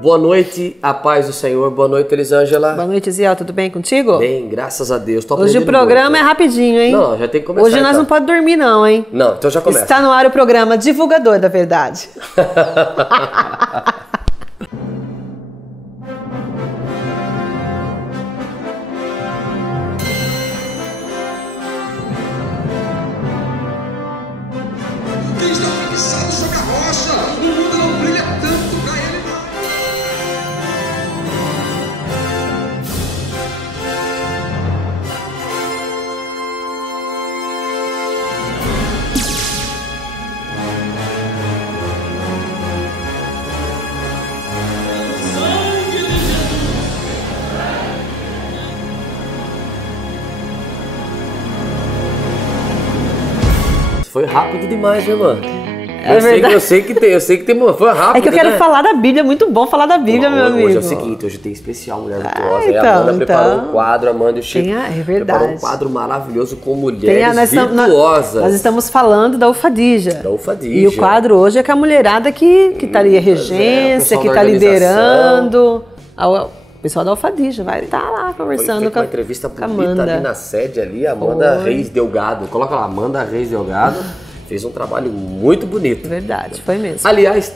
Boa noite, a paz do Senhor. Boa noite, Elisângela. Boa noite, Ziel. Tudo bem contigo? Bem, graças a Deus. Tô Hoje o programa muito. é rapidinho, hein? Não, já tem que começar. Hoje nós então. não podemos dormir não, hein? Não, então já começa. Está no ar o programa Divulgador da Verdade. Quem está fixado sobre a rocha, o mundo não brilha tanto pra ele não. Foi rápido demais, minha irmã. É verdade. Eu sei que tem, foi rápido. É que eu quero né? falar da Bíblia, é muito bom falar da Bíblia, meu amigo. Hoje é o seguinte, hoje tem especial Mulher Virtuosa. então, a Amanda preparou um quadro, a Amanda e o Chico é verdade. preparou um quadro maravilhoso com mulheres virtuosas. Nós estamos falando da Ufadija. Da Ufadija. E o quadro hoje é com a mulherada que tá ali, a regência, que tá liderando. O pessoal da Ufadija vai estar lá conversando com a uma entrevista com a bonita Amanda. ali na sede ali, a Amanda Reis Delgado. Coloca lá, Amanda Reis Delgado. Fez um trabalho muito bonito. Verdade, foi mesmo. Aliás,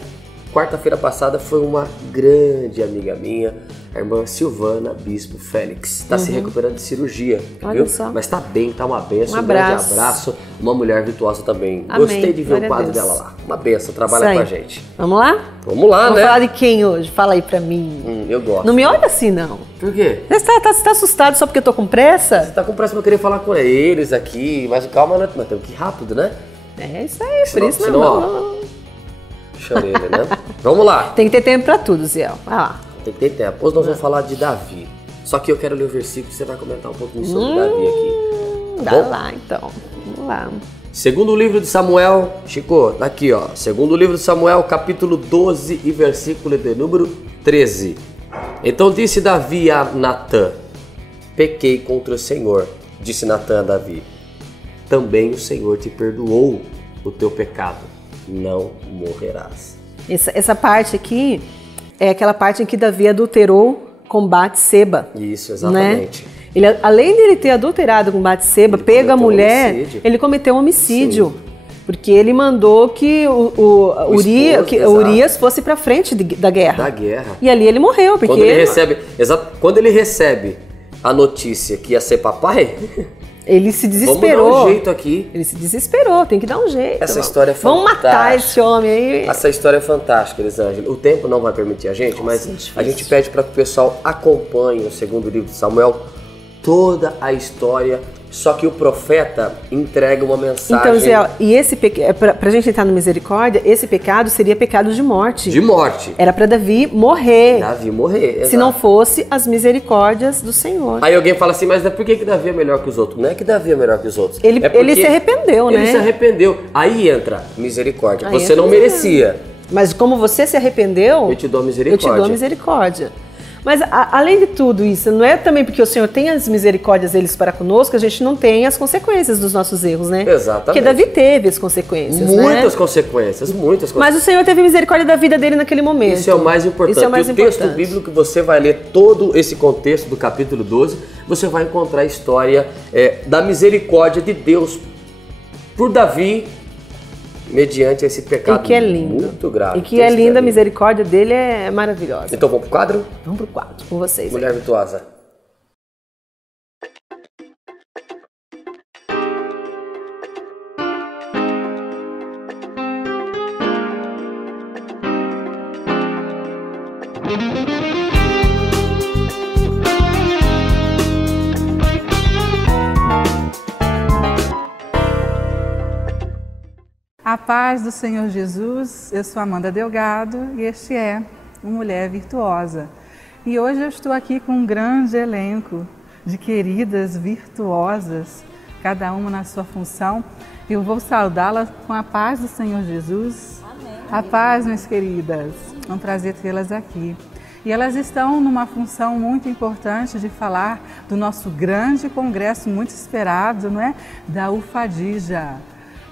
quarta-feira passada foi uma grande amiga minha, a irmã Silvana Bispo Félix. Está se recuperando de cirurgia, Olha viu? só. Mas está bem, tá uma benção. Um Um grande abraço. abraço. Uma mulher virtuosa também. Amém. Gostei de ver Glória o a quadro Deus. dela lá. Uma benção, trabalha Isso aí. com a gente. Vamos lá? Vamos lá, Vamos né? falar de quem hoje? Fala aí pra mim. Eu gosto. Não me olha assim, não. Por quê? Você tá assustado só porque eu tô com pressa? Você tá com pressa pra eu querer falar com eles aqui, mas calma, né? Mas tem que ir rápido, né? É isso aí, por isso senão, não. Chorei, né? Vamos lá. Tem que ter tempo pra tudo, Ziel. Vai lá. Tem que ter tempo. Hoje nós vamos falar de Davi. Só que eu quero ler o versículo e você vai comentar um pouquinho sobre Davi aqui. Tá Vai bom? lá, então. Vamos lá. Segundo livro de Samuel, Chico, tá aqui ó. Segundo livro de Samuel, capítulo 12 e versículo de número 13. Então disse Davi a Natã: pequei contra o Senhor. Disse Natã a Davi: também o Senhor te perdoou o teu pecado. Não morrerás. Essa parte aqui é aquela parte em que Davi adulterou com Batseba. Isso, exatamente. Né? Ele, além de ele ter adulterado com Batseba, Ele pega a cometeu mulher, homicídio. ele cometeu um homicídio. Sim. Porque ele mandou que Urias fosse pra frente da guerra. Da guerra. E ali ele morreu, porque... Quando ele recebe a notícia que ia ser papai, ele se vamos desesperou. dar um jeito aqui. Ele se desesperou, tem que dar um jeito. Essa história é Vamos fantástica. matar esse homem aí. Essa história é fantástica, Elisângela. O tempo não vai permitir a gente, mas difícil. a gente pede para que o pessoal acompanhe o segundo livro de Samuel, toda a história, só que o profeta entrega uma mensagem Então, Zé, e esse pra gente entrar no misericórdia, esse pecado seria pecado de morte. de morte. Era para Davi morrer, Davi morrer. se não fosse as misericórdias do Senhor. Aí alguém fala assim, mas por que Davi é melhor que os outros? Não é que Davi é melhor que os outros. Ele é porque se arrependeu, ele né? se arrependeu. Aí entra misericórdia. Aí Você entra não merecia. Mas como você se arrependeu, Eu te dou misericórdia. eu te dou misericórdia. Mas além de tudo isso, não é também porque o Senhor tem as misericórdias deles para conosco, a gente não tem as consequências dos nossos erros, né? Exatamente. Porque Davi teve as consequências, Muitas né? consequências, muitas consequências. Mas o Senhor teve misericórdia da vida dele naquele momento. Isso é o mais importante. Isso é o mais E o texto importante. bíblico que você vai ler todo esse contexto do capítulo 12, você vai encontrar a história da misericórdia de Deus por Davi mediante esse pecado E que é lindo. muito grave. E que é linda, a misericórdia dele é maravilhosa. Então vamos pro quadro? Vamos pro quadro com vocês. Mulher Virtuosa. A paz do Senhor Jesus, eu sou Amanda Delgado e este é uma Mulher Virtuosa. E hoje eu estou aqui com um grande elenco de queridas virtuosas, cada uma na sua função. Eu vou saudá-las com a paz do Senhor Jesus. Amém. A paz, minhas queridas. É um prazer tê-las aqui. E elas estão numa função muito importante de falar do nosso grande congresso muito esperado, não é? Da Ufadija.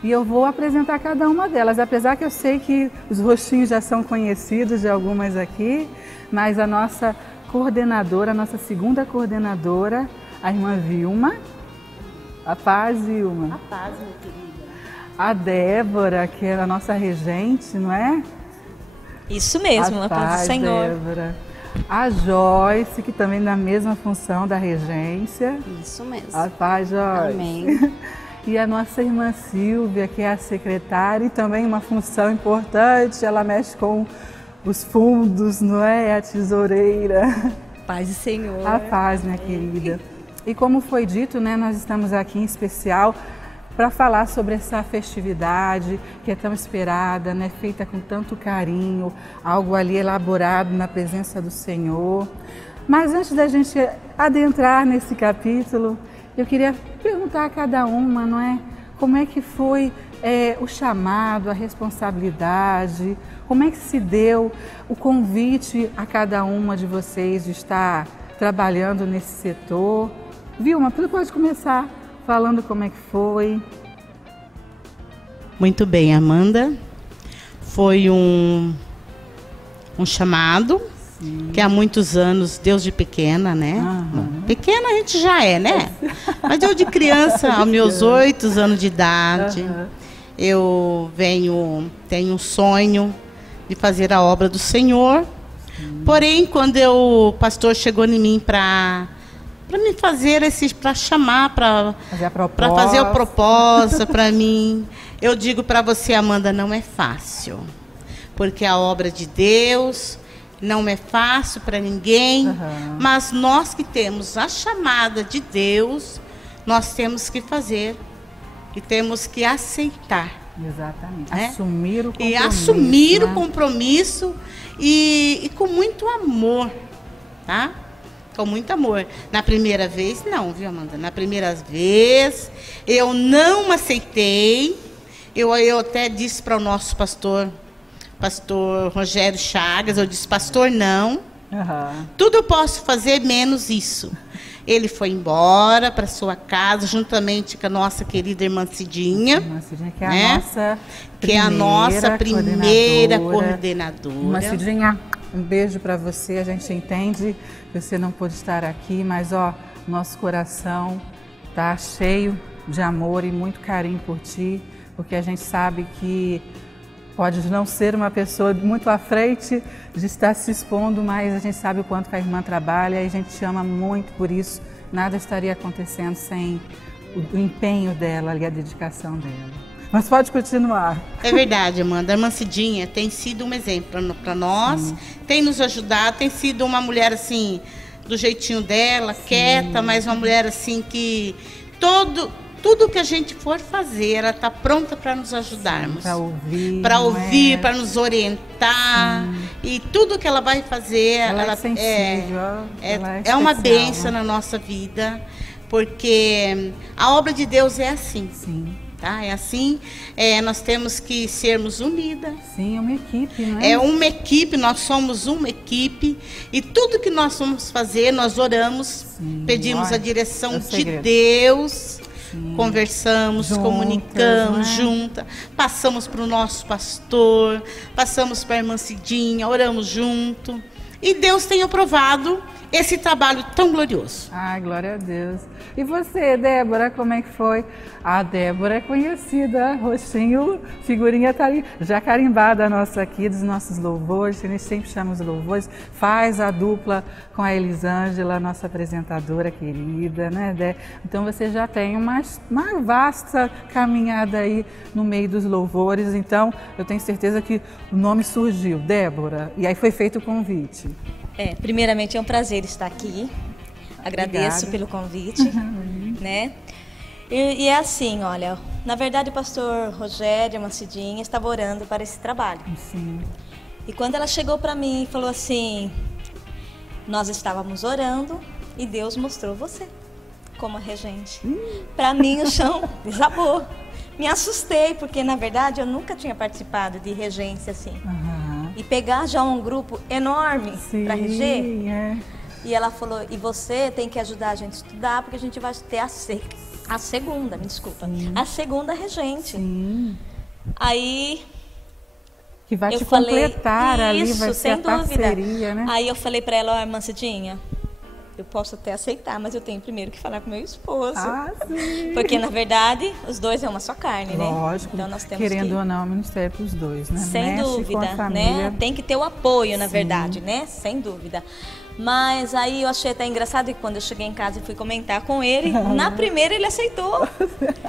E eu vou apresentar cada uma delas, apesar que eu sei que os rostinhos já são conhecidos de algumas aqui, mas a nossa coordenadora, a nossa segunda coordenadora, a irmã Vilma. A paz, Vilma. A paz, minha querida. A Débora, que é a nossa regente, não é? Isso mesmo, a paz do Senhor. Débora. A Joyce, que também na mesma função da regência. Isso mesmo. A paz, Joyce. Amém. E a nossa irmã Silvia, que é a secretária e também uma função importante, ela mexe com os fundos, não é? A tesoureira. Paz do Senhor. A paz, minha querida. E como foi dito, né, nós estamos aqui em especial para falar sobre essa festividade que é tão esperada, né, feita com tanto carinho, algo ali elaborado na presença do Senhor. Mas antes da gente adentrar nesse capítulo, eu queria perguntar a cada uma, não é? Como é que foi o chamado, a responsabilidade, como é que se deu o convite a cada uma de vocês de estar trabalhando nesse setor? Vilma, tu pode começar falando como é que foi. Muito bem, Amanda. Foi um chamado, que há muitos anos, Deus de pequena, né? Uhum. Pequena a gente já é, né? Mas eu de criança, aos meus 8 anos de idade, eu tenho um sonho de fazer a obra do Senhor. Porém, quando o pastor chegou em mim para me fazer para chamar, para fazer a proposta para mim, eu digo para você, Amanda, não é fácil, porque a obra de Deus não é fácil para ninguém, mas nós que temos a chamada de Deus, nós temos que fazer e temos que aceitar. Exatamente. Né? Assumir o compromisso. E assumir o compromisso e com muito amor, tá? Com muito amor. Na primeira vez, não, viu, Amanda? Na primeira vez, eu não aceitei. Eu até disse para o nosso pastor Rogério Chagas, eu disse, pastor, não. Tudo eu posso fazer, menos isso. Ele foi embora para sua casa, juntamente com a nossa querida irmã Cidinha. Irmã Cidinha, que é a nossa primeira coordenadora. Irmã Cidinha, um beijo para você. A gente entende que você não pôde estar aqui, mas nosso coração tá cheio de amor e muito carinho por ti, porque a gente sabe que pode não ser uma pessoa muito à frente de estar se expondo, mas a gente sabe o quanto que a irmã trabalha e a gente te ama muito por isso. Nada estaria acontecendo sem o empenho dela e a dedicação dela. Mas pode continuar. É verdade, Amanda. A irmã Cidinha tem sido um exemplo para nós, tem nos ajudado, tem sido uma mulher assim, do jeitinho dela, quieta, mas uma mulher assim que tudo que a gente for fazer, ela está pronta para nos ajudarmos. Para ouvir, para nos orientar. E tudo que ela vai fazer, ela é sensível, é uma bênção, né, na nossa vida, porque a obra de Deus é assim. Tá? É assim, nós temos que sermos unidas. Sim, é uma equipe, não é? É uma equipe, nós somos uma equipe e tudo que nós vamos fazer, nós oramos, pedimos a direção de Deus. Conversamos, comunicamos juntas, passamos para o nosso pastor, passamos para a irmã Cidinha, oramos junto. E Deus tem aprovado esse trabalho tão glorioso. Ai, glória a Deus. E você, Débora, como é que foi? A Débora é conhecida, rostinho, figurinha tá ali, já carimbada nossa aqui, dos nossos louvores, que a gente sempre chama os louvores, faz a dupla com a Elisângela, nossa apresentadora querida, né, Dé? Então você já tem uma vasta caminhada aí no meio dos louvores, então eu tenho certeza que o nome surgiu, Débora, e aí foi feito o convite. Primeiramente é um prazer estar aqui. Agradeço pelo convite, né? E é assim, olha, na verdade o pastor Rogério, a Cidinha, estava orando para esse trabalho. Sim. E quando ela chegou para mim e falou assim, nós estávamos orando e Deus mostrou você como regente. Para mim o chão desabou. Me assustei, porque na verdade eu nunca tinha participado de regência assim. E pegar já um grupo enorme para reger. E ela falou, e você tem que ajudar a gente a estudar, porque a gente vai ter A segunda, me desculpa. A segunda regente. Sim. Aí Que vai eu te falei, completar ali, isso, vai ser sem a dúvida. parceria, né? Aí eu falei pra ela, ó, irmã Cidinha, eu posso até aceitar, mas eu tenho primeiro que falar com meu esposo. Ah, sim. Porque, na verdade, os dois é uma só carne, né? Lógico, Então nós temos querendo que... ou não, o ministério para os dois, né? Sem Mexe com a dúvida, família. né? Tem que ter o apoio, na verdade, né? Sem dúvida. Mas aí eu achei até engraçado que quando eu cheguei em casa e fui comentar com ele, na primeira ele aceitou.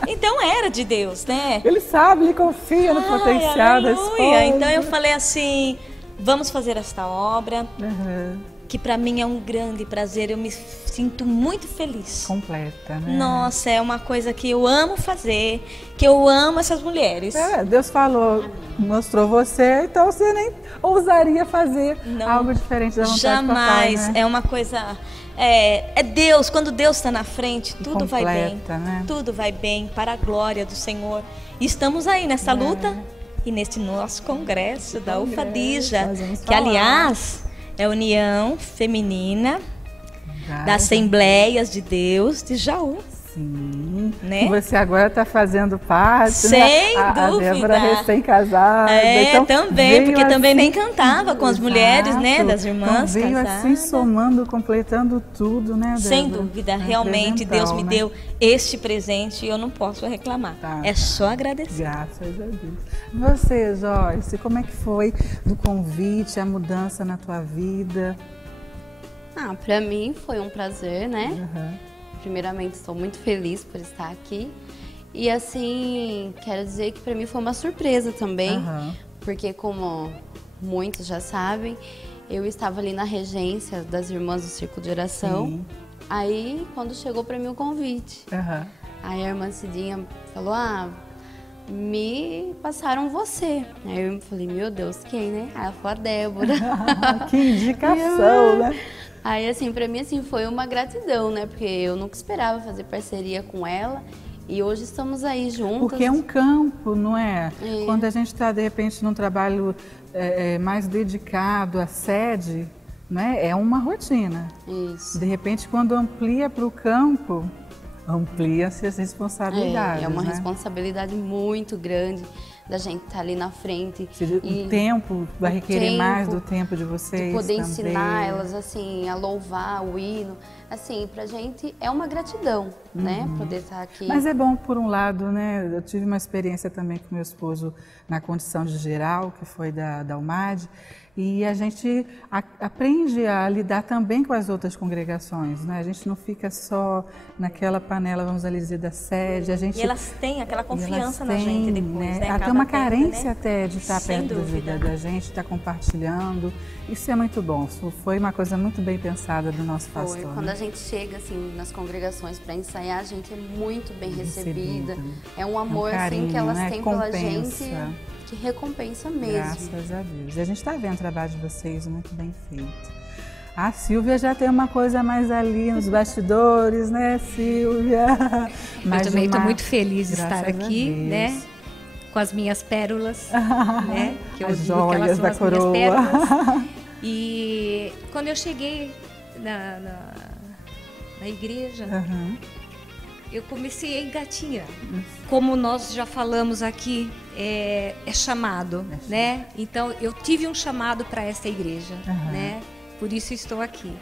Então era de Deus, né? Ele sabe, ele confia no potencial da esposa. Então eu falei assim, vamos fazer esta obra, Uhum. que para mim é um grande prazer, eu me sinto muito feliz. Completa, né? Nossa, é uma coisa que eu amo fazer, que eu amo essas mulheres. Deus falou, mostrou você, então você nem ousaria fazer Não, algo diferente da vontade jamais. do papai, né? É uma coisa... É Deus, quando Deus está na frente, tudo vai bem. Completa, né? Tudo vai bem para a glória do Senhor. E estamos aí nessa luta e nesse nosso congresso da UFADIJA, nós vamos que falar. aliás é a União Feminina Já, das Assembleias de Deus de Jaú. Sim. Né? E você agora está fazendo parte, Sem né? A dúvida. Débora recém-casada. então também, veio porque também assim- nem cantava com as mulheres, né, Exato. das irmãs Então veio casadas. assim, somando, completando tudo, né, Sem Débora? dúvida, É realmente Deus me né? deu este presente e eu não posso reclamar. Tá. É só agradecer. Graças a Deus. Você, Joyce, como é que foi do convite, a mudança na tua vida? Pra mim foi um prazer, né? Uhum. Primeiramente, estou muito feliz por estar aqui. E assim, quero dizer que para mim foi uma surpresa também, Aham. porque como muitos já sabem, eu estava ali na regência das irmãs do Círculo de Oração. Sim. Aí, quando chegou para mim o convite, Aham. aí a irmã Cidinha falou, me passaram você. Aí eu falei, meu Deus, quem, né? Aí ela falou, a Débora. Que indicação, né? Aí, assim, pra mim, assim, foi uma gratidão, né? Porque eu nunca esperava fazer parceria com ela. E hoje estamos aí juntas. Porque é um campo, não é? É. Quando a gente está, de repente, num trabalho mais dedicado à sede, né? É uma rotina. Isso. De repente, quando amplia para o campo, amplia-se as responsabilidades, É uma né? responsabilidade muito grande da gente estar ali na frente. O tempo vai requerer mais do tempo de vocês de poder também. ensinar elas, assim, a louvar o hino. Assim, pra gente é uma gratidão, né? Poder estar aqui. Mas é bom, por um lado, né? Eu tive uma experiência também com meu esposo na condição de geral, que foi da UMAD, e a gente aprende a lidar também com as outras congregações, né? A gente não fica só naquela panela, vamos ali dizer, da sede. E elas têm aquela confiança na têm, gente depois, né? Até Acaba uma tendo, carência né? até de estar Sem perto dúvida. da gente, estar compartilhando. Isso é muito bom. Isso foi uma coisa muito bem pensada do nosso Foi. pastor. Quando né? a gente chega assim nas congregações para ensaiar, a gente é muito bem recebida. Recebida. É um amor carinho, assim que elas né? têm pela Compensa. gente, que recompensa mesmo. Graças a Deus. E a gente está vendo o trabalho de vocês muito bem feito. A Silvia já tem uma coisa mais ali nos bastidores, né, Silvia? Eu também estou muito feliz de estar Graças a aqui, Deus. né? Com as minhas pérolas, né? Que eu As digo que elas joias são da as coroa. minhas pérolas. E quando eu cheguei na igreja, Aham. eu comecei a engatinhar. Como nós já falamos aqui, é chamado, né? Então, eu tive um chamado para essa igreja, né? Por isso estou aqui.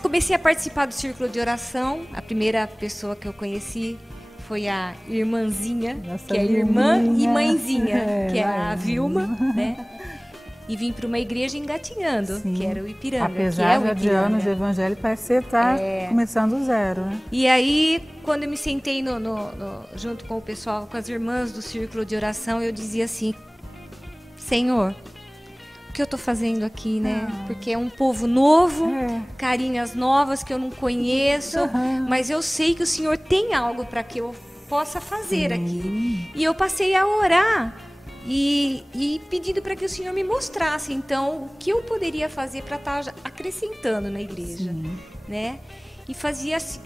Comecei a participar do Círculo de Oração. A primeira pessoa que eu conheci foi a irmãzinha, Nossa, que é irmã e Vilminha. mãezinha, que é a vai. Vilma, né? E vim para uma igreja engatinhando, Sim. que era o Ipiranga. Apesar que é o de anos de Ipiranga. evangelho, parece que você está começando do zero, né? E aí, quando eu me sentei junto com o pessoal, com as irmãs do Círculo de Oração, eu dizia assim, Senhor, o que eu estou fazendo aqui, né? Porque é um povo novo, carinhas novas que eu não conheço, mas eu sei que o Senhor tem algo para que eu possa fazer aqui. E eu passei a orar e pedindo para que o Senhor me mostrasse, então, o que eu poderia fazer para estar acrescentando na igreja, né? E fazia, acho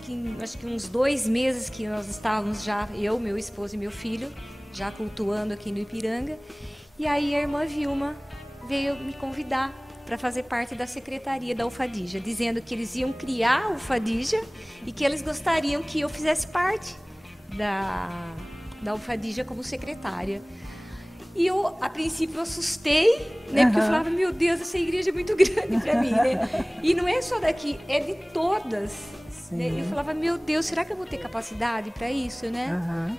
que uns 2 meses que nós estávamos já, eu, meu esposo e meu filho, já cultuando aqui no Ipiranga. E aí a irmã Vilma veio me convidar para fazer parte da secretaria da UFADIJA, dizendo que eles iam criar a UFADIJA e que eles gostariam que eu fizesse parte da Alfadija como secretária. E eu, a princípio, assustei, né? Porque eu falava, meu Deus, essa igreja é muito grande para mim, né? E não é só daqui, é de todas. Né? Eu falava, meu Deus, será que eu vou ter capacidade para isso, né?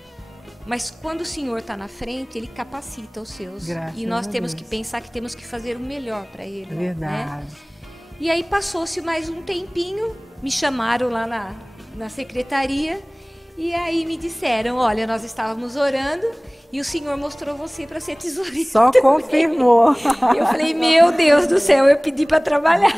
Mas quando o Senhor está na frente, Ele capacita os seus. Graças e nós a temos Deus. que pensar que temos que fazer o melhor para Ele. Verdade. Né? E aí passou-se mais um tempinho, me chamaram lá na secretaria, e aí me disseram, olha, nós estávamos orando e o Senhor mostrou você para ser tesoureira. Só confirmou. Eu falei, meu Deus do céu, eu pedi para trabalhar.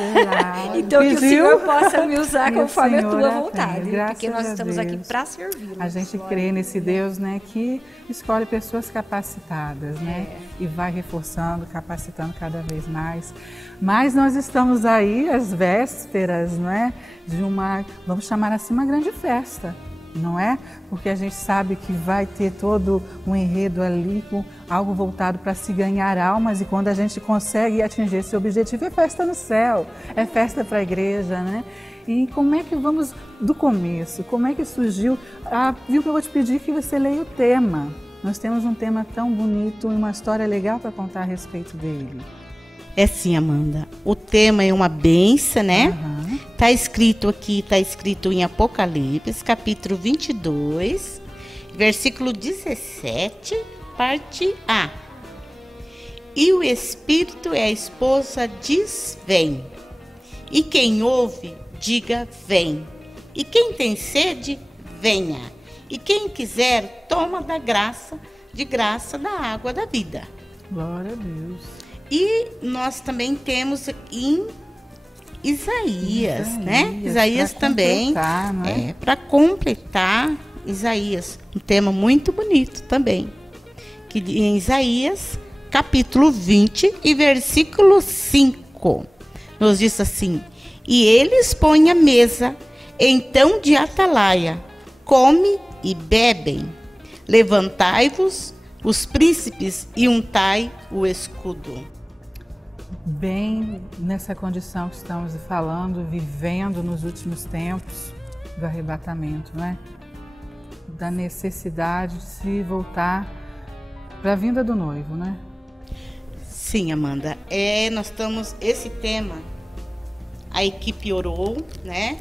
Então que o Senhor possa me usar conforme a tua vontade. Porque nós estamos aqui para servi-lo. A gente crê nesse Deus, né, que escolhe pessoas capacitadas, né? E vai reforçando, capacitando cada vez mais. Mas nós estamos aí às vésperas, não é? De uma, vamos chamar assim, uma grande festa. Não é? Porque a gente sabe que vai ter todo um enredo ali com algo voltado para se ganhar almas, e quando a gente consegue atingir esse objetivo, é festa no céu, é festa para a igreja, né? E como é que vamos do começo? Como é que surgiu? Viu que eu vou te pedir que você leia o tema. Nós temos um tema tão bonito e uma história legal para contar a respeito dele. É sim, Amanda. O tema é uma bênção, né? Tá escrito aqui, tá escrito em Apocalipse, capítulo 22, versículo 17, parte A. E o Espírito e a esposa diz, vem. E quem ouve, diga, vem. E quem tem sede, venha. E quem quiser, toma de graça da água da vida. Glória a Deus. E nós também temos em Isaías, né? Isaías também, para completar Isaías, um tema muito bonito também, que em Isaías, capítulo 20 e versículo 5, nos diz assim, e eles põem a mesa, então de atalaia, come e bebem, levantai-vos, os príncipes, e untai o escudo. Bem nessa condição que estamos falando, vivendo nos últimos tempos do arrebatamento, não é? Da necessidade de se voltar para a vinda do noivo, né? Sim, Amanda. Nós estamos, esse tema, a equipe orou, né?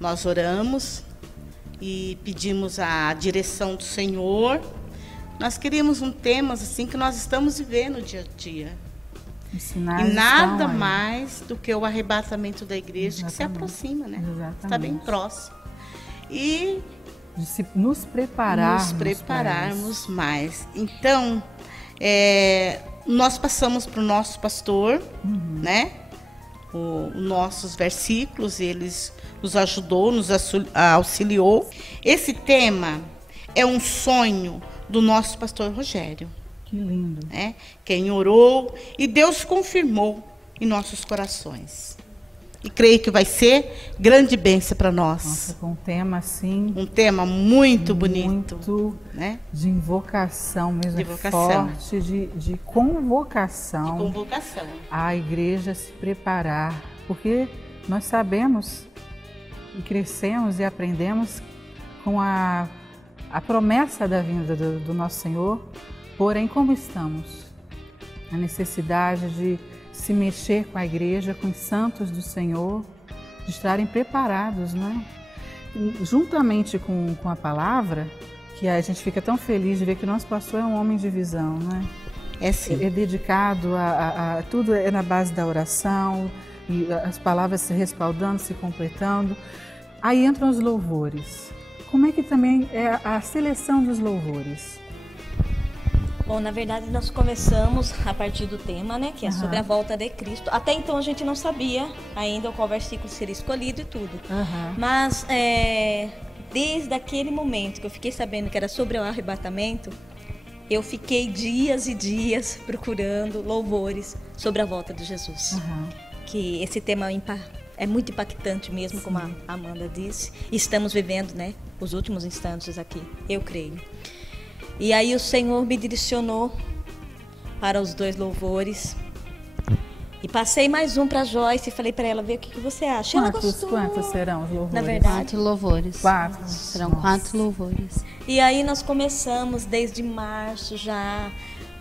Nós oramos e pedimos a direção do Senhor. Nós queríamos um tema assim que nós estamos vivendo dia a dia. E nada mais do que o arrebatamento da igreja. Exatamente. Que se aproxima, né? Exatamente. Está bem próximo. E de nos prepararmos mais. Então, nós passamos para o nosso pastor, né? Os nossos versículos, eles nos ajudou, nos auxiliou. Esse tema é um sonho do nosso pastor Rogério. Que lindo. Quem orou e Deus confirmou em nossos corações. E creio que vai ser grande bênção para nós. Nossa, com um tema assim. Um tema muito bonito. Muito, né? De invocação mesmo. De invocação. Forte, de convocação. De convocação. A igreja se preparar. Porque nós sabemos e crescemos e aprendemos com a promessa da vinda do nosso Senhor. Porém, como estamos? A necessidade de se mexer com a igreja, com os santos do Senhor, de estarem preparados, não é? Juntamente com a palavra, que a gente fica tão feliz de ver que nosso pastor é um homem de visão, não é? É sim. É dedicado a tudo é na base da oração, e as palavras se respaldando, se completando. Aí entram os louvores. Como é que também é a seleção dos louvores? Bom, na verdade nós começamos a partir do tema, né, que é sobre a volta de Cristo. Até então a gente não sabia ainda qual versículo seria escolhido e tudo. Mas desde aquele momento que eu fiquei sabendo que era sobre o arrebatamento, eu fiquei dias e dias procurando louvores sobre a volta de Jesus. Que esse tema é muito impactante mesmo, como a Amanda disse. Estamos vivendo, né, os últimos instantes aqui, eu creio. E aí o Senhor me direcionou para os 2 louvores. E passei mais um para Joyce e falei para ela, ver o que você acha. Ela gostou. Quantos serão os louvores? Na verdade. 4 louvores. 4. Serão 4 louvores. E aí nós começamos desde março já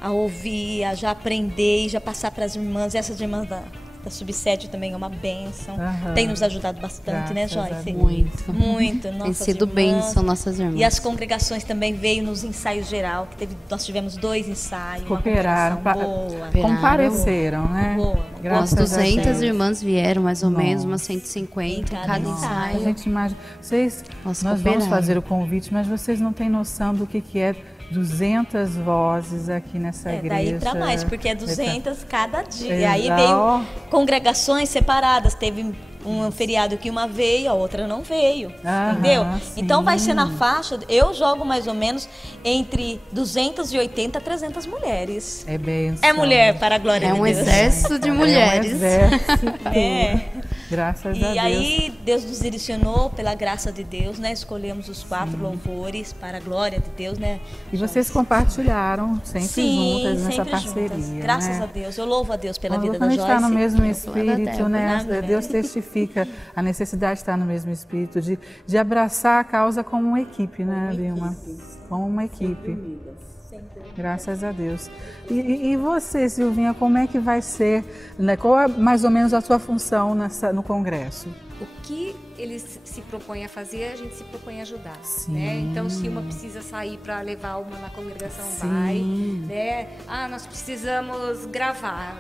a ouvir, a já aprender e já passar para as irmãs. E essas irmãs da subsede também é uma bênção. Tem nos ajudado bastante, né, Joyce? Muito. Muito. Tem Nossas sido irmãs. bênção nossas irmãs. E as congregações também veio nos ensaios geral, que nós tivemos 2 ensaios. Cooperaram, uma boa. compareceram, né? Boa. Graças Umas a 200 Deus. irmãs vieram, mais ou menos, umas Em 150 cada cada ensaio. ensaio. A gente imagina. Nós Nós vamos cooperaram. fazer o convite, mas vocês não têm noção do que é 200 vozes aqui nessa igreja. Daí para mais, porque é 200 cada dia. Exato. Aí veio congregações separadas, teve um feriado que uma veio, a outra não veio, entendeu? Sim. Então vai ser na faixa, eu jogo mais ou menos entre 280 a 300 mulheres. É bênção. É mulher para a glória É de um Deus. exército de É um mulheres. exército. É. Graças a E Deus. aí Deus nos direcionou pela graça de Deus, né? Escolhemos os 4 louvores para a glória de Deus, né? E vocês compartilharam sempre juntas nessa sempre parceria. juntas. Graças né? a Deus. Eu louvo a Deus pela Quando vida a da gente Joyce. está no mesmo Glória a espírito, Deus. né? Amém. Deus testifica a necessidade de estar no mesmo espírito, de abraçar a causa como uma equipe, né, Vilma? Como uma equipe. Graças a Deus. E você, Silvinha, como é que vai ser, né? Qual é mais ou menos a sua função no Congresso? O que eles se propõem a fazer, a gente se propõe a ajudar, Sim. né? Então, se uma precisa sair para levar uma na congregação, Sim. vai, né? Nós precisamos gravar,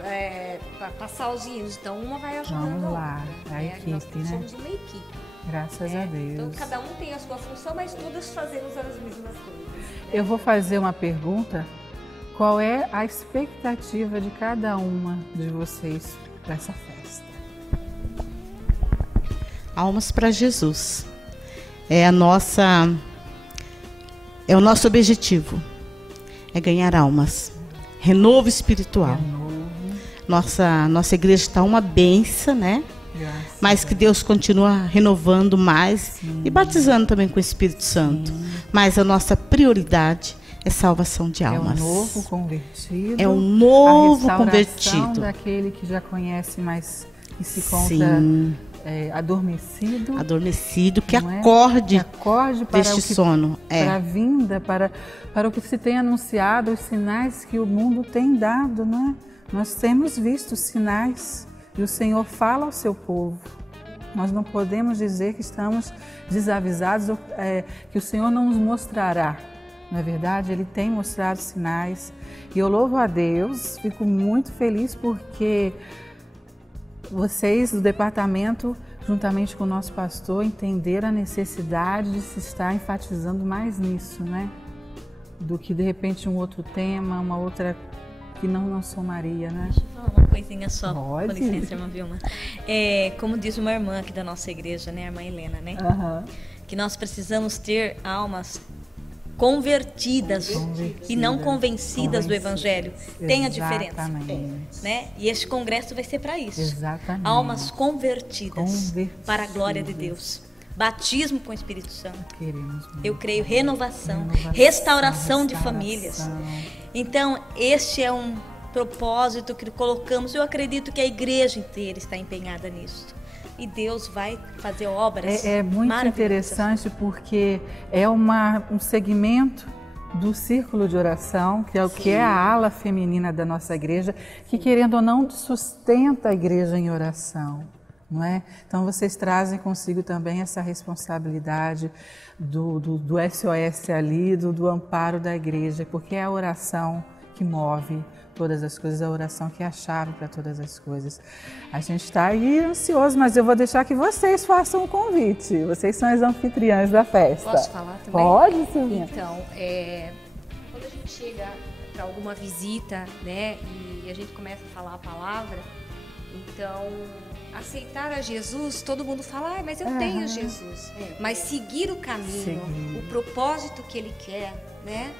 para passar os hinos, então uma vai ajudando Vamos lá, outra. a né? equipe, Nós né? somos uma equipe. Graças a Deus. Então, cada um tem a sua função, mas todas fazemos as mesmas coisas. Eu vou fazer uma pergunta. Qual é a expectativa de cada uma de vocês para essa festa? Almas para Jesus. É o nosso objetivo. É ganhar almas. Renovo espiritual. Nossa igreja está uma benção, né? Graças Mas que Deus continua renovando mais e batizando também com o Espírito Santo. Mas a nossa prioridade é salvação de É almas. um novo convertido. É um novo a restauração convertido. daquele que já conhece, mas que se conta Sim. Adormecido. Adormecido, que não é? acorde Que acorde para deste o que, sono. para a vinda, para o que se tem anunciado, os sinais que o mundo tem dado, né? Nós temos visto sinais e o Senhor fala ao seu povo. Nós não podemos dizer que estamos desavisados, que o Senhor não nos mostrará. Não é verdade? Ele tem mostrado sinais. E eu louvo a Deus, fico muito feliz porque vocês do departamento, juntamente com o nosso pastor, entenderam a necessidade de se estar enfatizando mais nisso, né? Do que de repente um outro tema, uma outra que não somaria, né? Deixa eu falar uma coisinha só, Pode. com licença, irmã Vilma. Como diz uma irmã aqui da nossa igreja, né, a irmã Helena, né? Que nós precisamos ter almas convertidas e não convencidas do Evangelho. Tem a diferença. Exatamente. Né? E este congresso vai ser para isso. Exatamente. Almas convertidas Convertidas. para a glória de Deus. Batismo com o Espírito Santo. Queremos muito. Eu creio renovação, restauração de famílias. Então, este é um propósito que colocamos. Eu acredito que a igreja inteira está empenhada nisso. E Deus vai fazer obras É muito maravilhosas. interessante porque é um segmento do círculo de oração, que é o que é a ala feminina da nossa igreja, que querendo ou não sustenta a igreja em oração. Não é? Então vocês trazem consigo também essa responsabilidade do SOS ali, do amparo da igreja, porque é a oração que move todas as coisas, a oração que é a chave para todas as coisas. A gente está aí ansioso, mas eu vou deixar que vocês façam o convite. Vocês são as anfitriãs da festa. Posso falar também? Pode, Silvinha. Então, quando a gente chega para alguma visita, né, e a gente começa a falar a palavra, então, aceitar a Jesus, todo mundo fala, mas eu tenho Jesus. Mas seguir o caminho, o propósito que Ele quer, né,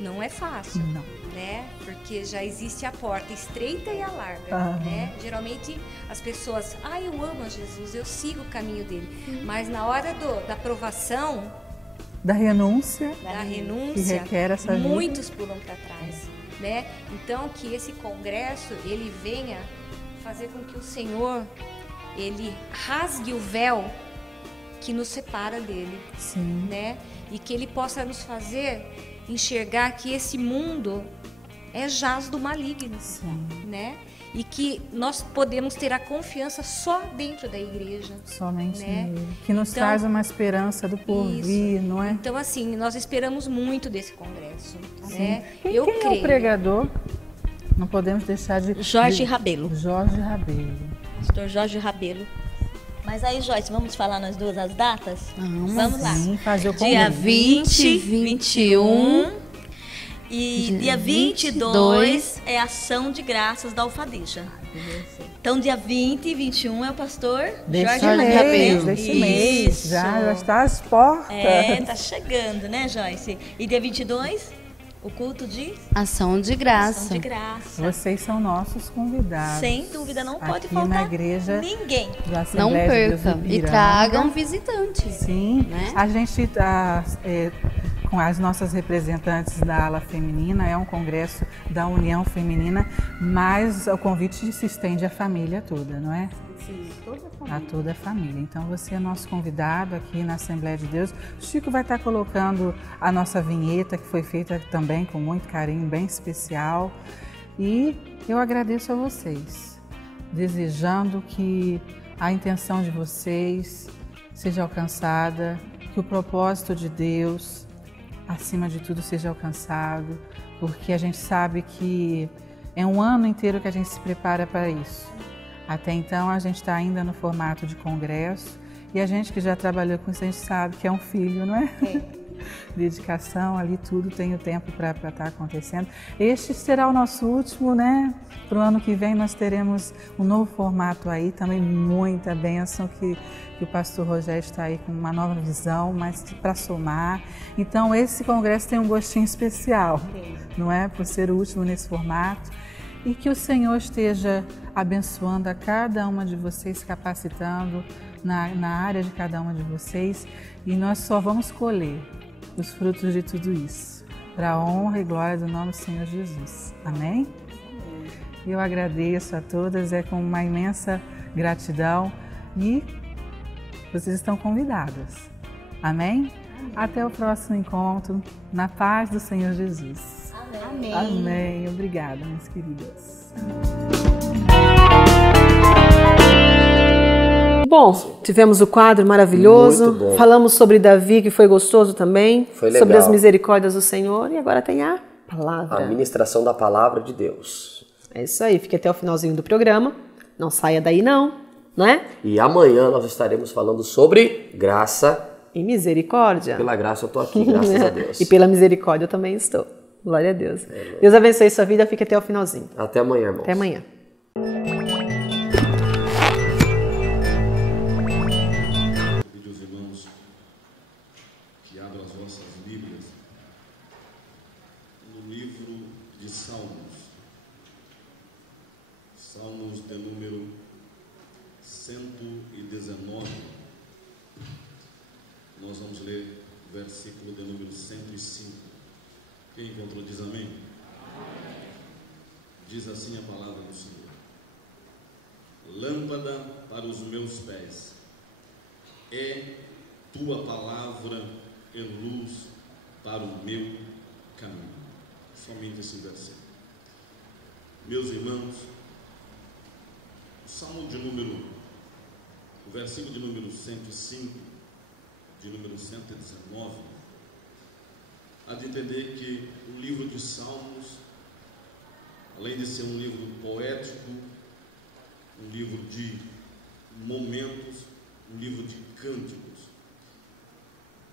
não é fácil. Não. Né? Porque já existe a porta estreita e a larga, né? Geralmente as pessoas, eu amo a Jesus, eu sigo o caminho dele. Mas na hora da aprovação, Da renúncia, renúncia, que requer essa vida. muitos pulam para trás, né? Então que esse congresso ele venha fazer com que o Senhor, Ele rasgue o véu que nos separa dele, Sim. né? E que Ele possa nos fazer enxergar que esse mundo é jaz do maligno, né? E que nós podemos ter a confiança só dentro da igreja. Somente né? nele. Que nos Então, traz uma esperança do porvir, não é? Então, assim, nós esperamos muito desse congresso, né? Quem é o pregador? Não podemos deixar de... Jorge Rabelo. Jorge Rabelo. Pastor Jorge Rabelo. Mas aí, Joyce, vamos falar nós duas as datas? Vamos lá. Sim, fazer o Dia convite. 20, 21 e dia 22 é ação de graças da Alfadeja. Então, dia 20 e 21 é o pastor Desse Jorge mês, Rabelo. desse mês. Isso. Já está às portas. É, tá chegando, né, Joyce? E dia 22, o culto de Ação de graça. ação de graça. Vocês são nossos convidados. Sem dúvida, não pode aqui faltar na igreja ninguém. da Não Assembleia de Deus perca. do E Ipiranga. tragam visitantes. Sim, né? a gente está com as nossas representantes da ala feminina, é um congresso da União Feminina, mas o convite se estende à família toda, não é? Sim, toda a família. A toda a família. Então você é nosso convidado aqui na Assembleia de Deus. O Chico vai estar colocando a nossa vinheta, que foi feita também com muito carinho, bem especial. E eu agradeço a vocês, desejando que a intenção de vocês seja alcançada, que o propósito de Deus, acima de tudo, seja alcançado, porque a gente sabe que é um ano inteiro que a gente se prepara para isso. Até então a gente está ainda no formato de congresso e a gente que já trabalhou com isso, a gente sabe que é um filho, não é? Dedicação, ali tudo tem o tempo para estar acontecendo. Este será o nosso último, né? Para o ano que vem nós teremos um novo formato aí, também muita bênção que o pastor Rogério está aí com uma nova visão, mas para somar. Então esse congresso tem um gostinho especial, não é? Por ser o último nesse formato. E que o Senhor esteja abençoando a cada uma de vocês, capacitando na área de cada uma de vocês. E nós só vamos colher os frutos de tudo isso, para a honra e glória do nome do Senhor Jesus. Amém? Eu agradeço a todas, é com uma imensa gratidão e vocês estão convidadas. Amém? Até o próximo encontro, na paz do Senhor Jesus. Amém. Amém. Obrigada, minhas queridas. Bom, tivemos o quadro maravilhoso. Muito bom. Falamos sobre Davi, que foi gostoso também. Foi legal. Sobre as misericórdias do Senhor. E agora tem a palavra. A ministração da palavra de Deus. É isso aí. Fique até o finalzinho do programa. Não saia daí não, né? E amanhã nós estaremos falando sobre graça. E misericórdia. Pela graça eu estou aqui, graças a Deus. E pela misericórdia eu também estou. Glória a Deus. Deus abençoe sua vida. Fique até o finalzinho. Até amanhã, irmãos. Até amanhã. Pedir aos irmãos que abram as vossas Bíblias no livro de Salmos. Salmos de número 119. Nós vamos ler o versículo de número 105. Quem encontrou diz amém? Diz assim a palavra do Senhor: lâmpada para os meus pés é tua palavra e luz para o meu caminho. Somente esse versículo. Meus irmãos, o versículo de número 105, de número 119, há de entender que o livro de Salmos, além de ser um livro poético, um livro de momentos, um livro de cânticos,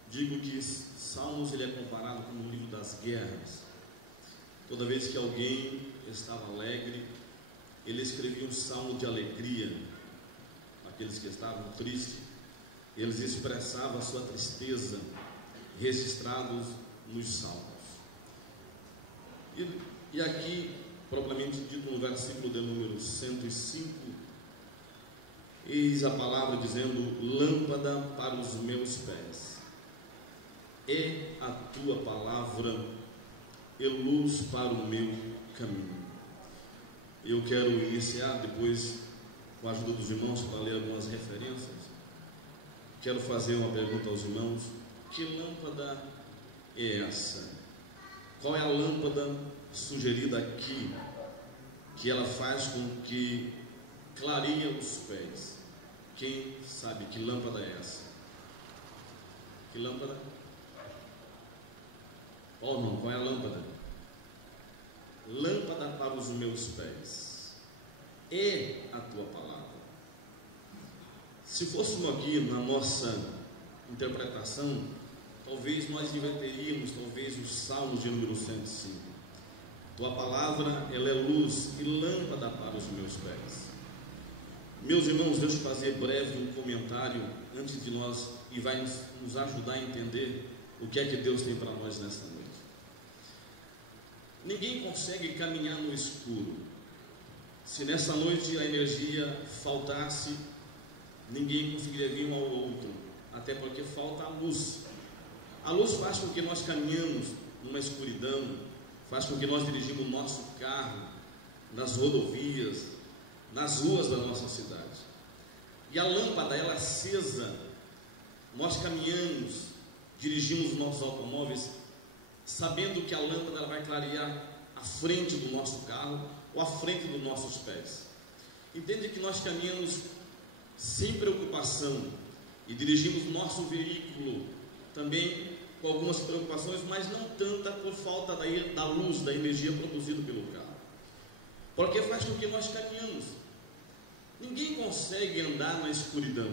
digo que Salmos ele é comparado com o livro das guerras. Toda vez que alguém estava alegre, ele escrevia um salmo de alegria. Aqueles que estavam tristes, eles expressavam a sua tristeza, registrados nos salmos. E aqui, propriamente dito, no versículo de número 105, eis a palavra dizendo: lâmpada para os meus pés é a tua palavra e luz para o meu caminho. Eu quero iniciar depois, com a ajuda dos irmãos, para ler algumas referências. Quero fazer uma pergunta aos irmãos: que lâmpada é essa? Qual é a lâmpada sugerida aqui, que ela faz com que clareia os pés? Quem sabe que lâmpada é essa? Que lâmpada? Oh, não, qual é a lâmpada? Lâmpada para os meus pés é a tua palavra. Se fôssemos aqui na nossa interpretação, talvez nós inverteríamos o Salmo de número 105. Tua palavra, ela é luz e lâmpada para os meus pés. Meus irmãos, deixa eu fazer breve um comentário antes de nós, e vai nos ajudar a entender o que é que Deus tem para nós nessa noite. Ninguém consegue caminhar no escuro. Se nessa noite a energia faltasse, ninguém conseguiria vir um ao outro, até porque falta a luz. A luz faz com que nós caminhamos numa escuridão, faz com que nós dirigimos o nosso carro nas rodovias, nas ruas da nossa cidade. E a lâmpada, ela acesa, nós caminhamos, dirigimos os nossos automóveis, sabendo que a lâmpada ela vai clarear a frente do nosso carro ou a frente dos nossos pés. Entende que nós caminhamos sem preocupação e dirigimos o nosso veículo também com algumas preocupações, mas não tanta por falta da luz, da energia produzida pelo carro, porque faz com que nós caminhamos. Ninguém consegue andar na escuridão,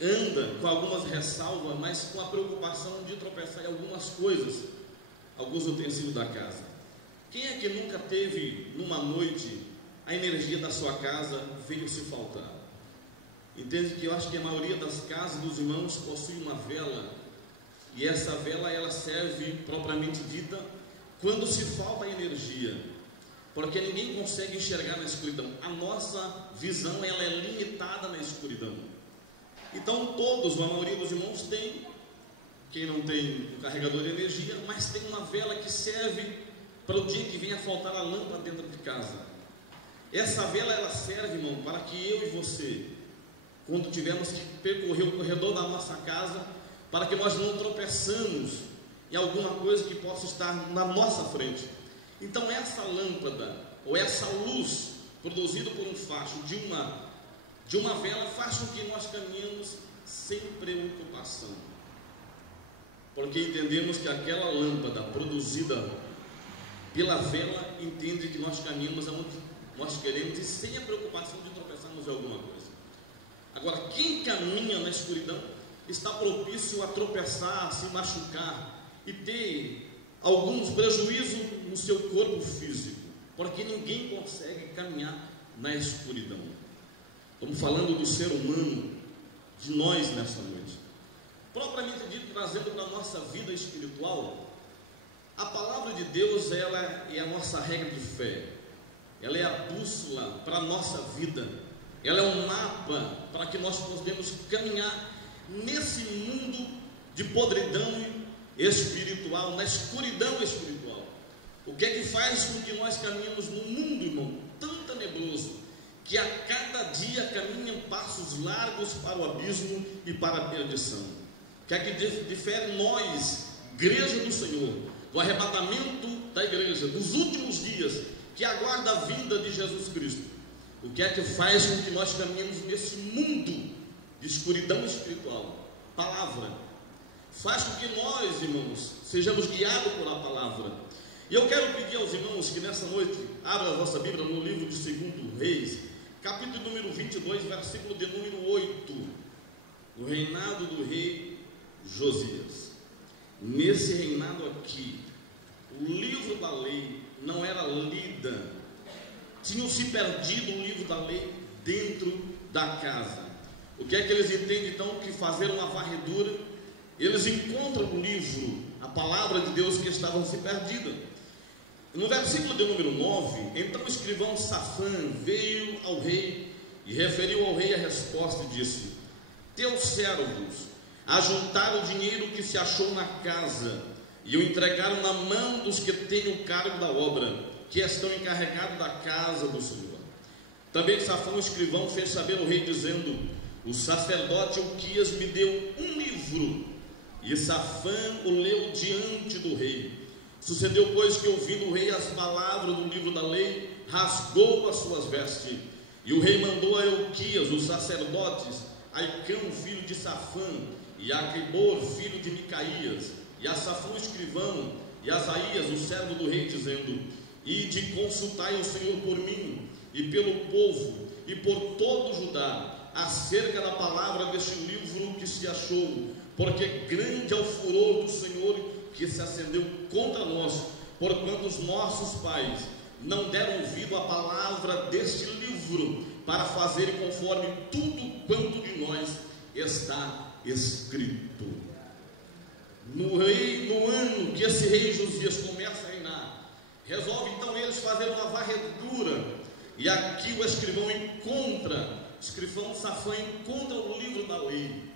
anda com algumas ressalvas, mas com a preocupação de tropeçar em algumas coisas, alguns utensílios da casa. Quem é que nunca teve numa noite a energia da sua casa veio se faltar? Entende que eu acho que a maioria das casas dos irmãos possui uma vela, e essa vela ela serve propriamente dita quando se falta energia, porque ninguém consegue enxergar na escuridão. A nossa visão ela é limitada na escuridão. Então todos, a maioria dos irmãos tem, quem não tem um carregador de energia, mas tem uma vela que serve para o dia que venha faltar a lâmpada dentro de casa. Essa vela ela serve, irmão, para que eu e você, quando tivermos que percorrer o corredor da nossa casa, para que nós não tropeçamos em alguma coisa que possa estar na nossa frente. Então essa lâmpada, ou essa luz produzida por um facho de uma vela, faz com que nós caminhemos sem preocupação, porque entendemos que aquela lâmpada produzida pela vela entende que nós caminhamos aonde nós queremos e sem a preocupação de tropeçarmos em alguma coisa. Agora, quem caminha na escuridão está propício a tropeçar, a se machucar e ter alguns prejuízos no seu corpo físico, porque ninguém consegue caminhar na escuridão. Estamos falando do ser humano, de nós nessa noite. Propriamente dito, trazendo para a nossa vida espiritual, a palavra de Deus ela é a nossa regra de fé, ela é a bússola para a nossa vida, ela é um mapa para que nós possamos caminhar nesse mundo de podridão espiritual, na escuridão espiritual. O que é que faz com que nós caminhamos num mundo, irmão, tão tenebroso, que a cada dia caminham passos largos para o abismo e para a perdição? O que é que difere nós, igreja do Senhor, do arrebatamento da igreja, dos últimos dias, que aguarda a vinda de Jesus Cristo? O que é que faz com que nós caminhemos nesse mundo de escuridão espiritual? Palavra. Faz com que nós, irmãos, sejamos guiados por a palavra. E eu quero pedir aos irmãos que nessa noite abram a vossa Bíblia no livro de 2 Reis, capítulo número 22, versículo de número 8, o reinado do rei Josias. Nesse reinado aqui, o livro da lei não era lida, tinham se perdido o livro da lei dentro da casa. O que é que eles entendem então? Que fazer uma varredura, eles encontram no livro a palavra de Deus que estavam se perdida. No versículo de número 9, então o escrivão Safã veio ao rei e referiu ao rei a resposta e disse: teus servos ajuntaram o dinheiro que se achou na casa e o entregaram na mão dos que têm o cargo da obra, que estão encarregados da casa do Senhor. Também Safã, o escrivão, fez saber ao rei, dizendo: o sacerdote Ilquias me deu um livro. E Safã o leu diante do rei. Sucedeu, pois, que ouvindo o rei as palavras do livro da lei, rasgou as suas vestes. E o rei mandou a Ilquias, os sacerdotes, Aicão, filho de Safã, e Aquibor, filho de Micaías, e a Safã, o escrivão, e Asaías, o servo do rei, dizendo: ide consultai o Senhor por mim, e pelo povo, e por todo Judá, acerca da palavra deste livro que se achou, porque grande é o furor do Senhor que se acendeu contra nós, porquanto os nossos pais não deram ouvido à palavra deste livro, para fazerem conforme tudo quanto de nós está escrito. No ano que esse rei Josias começa a reinar, resolve então eles fazerem uma varredura, e aqui o escrivão Safã encontra o livro da lei.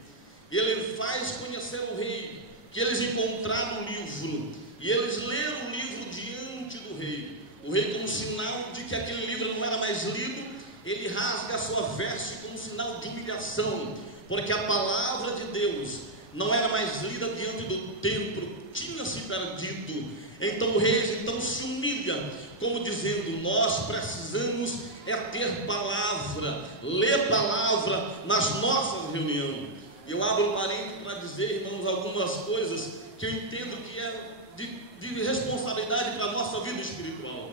Ele faz conhecer ao rei que eles encontraram o livro, e eles leram o livro diante do rei. O rei, como sinal de que aquele livro não era mais lido, ele rasga a sua veste como sinal de humilhação, porque a palavra de Deus não era mais lida diante do templo, tinha se perdido. Então o rei se humilha, como dizendo: nós precisamos ter palavra, ler palavra nas nossas reuniões. Eu abro um parênteses para dizer, irmãos, algumas coisas que eu entendo que é de responsabilidade para a nossa vida espiritual.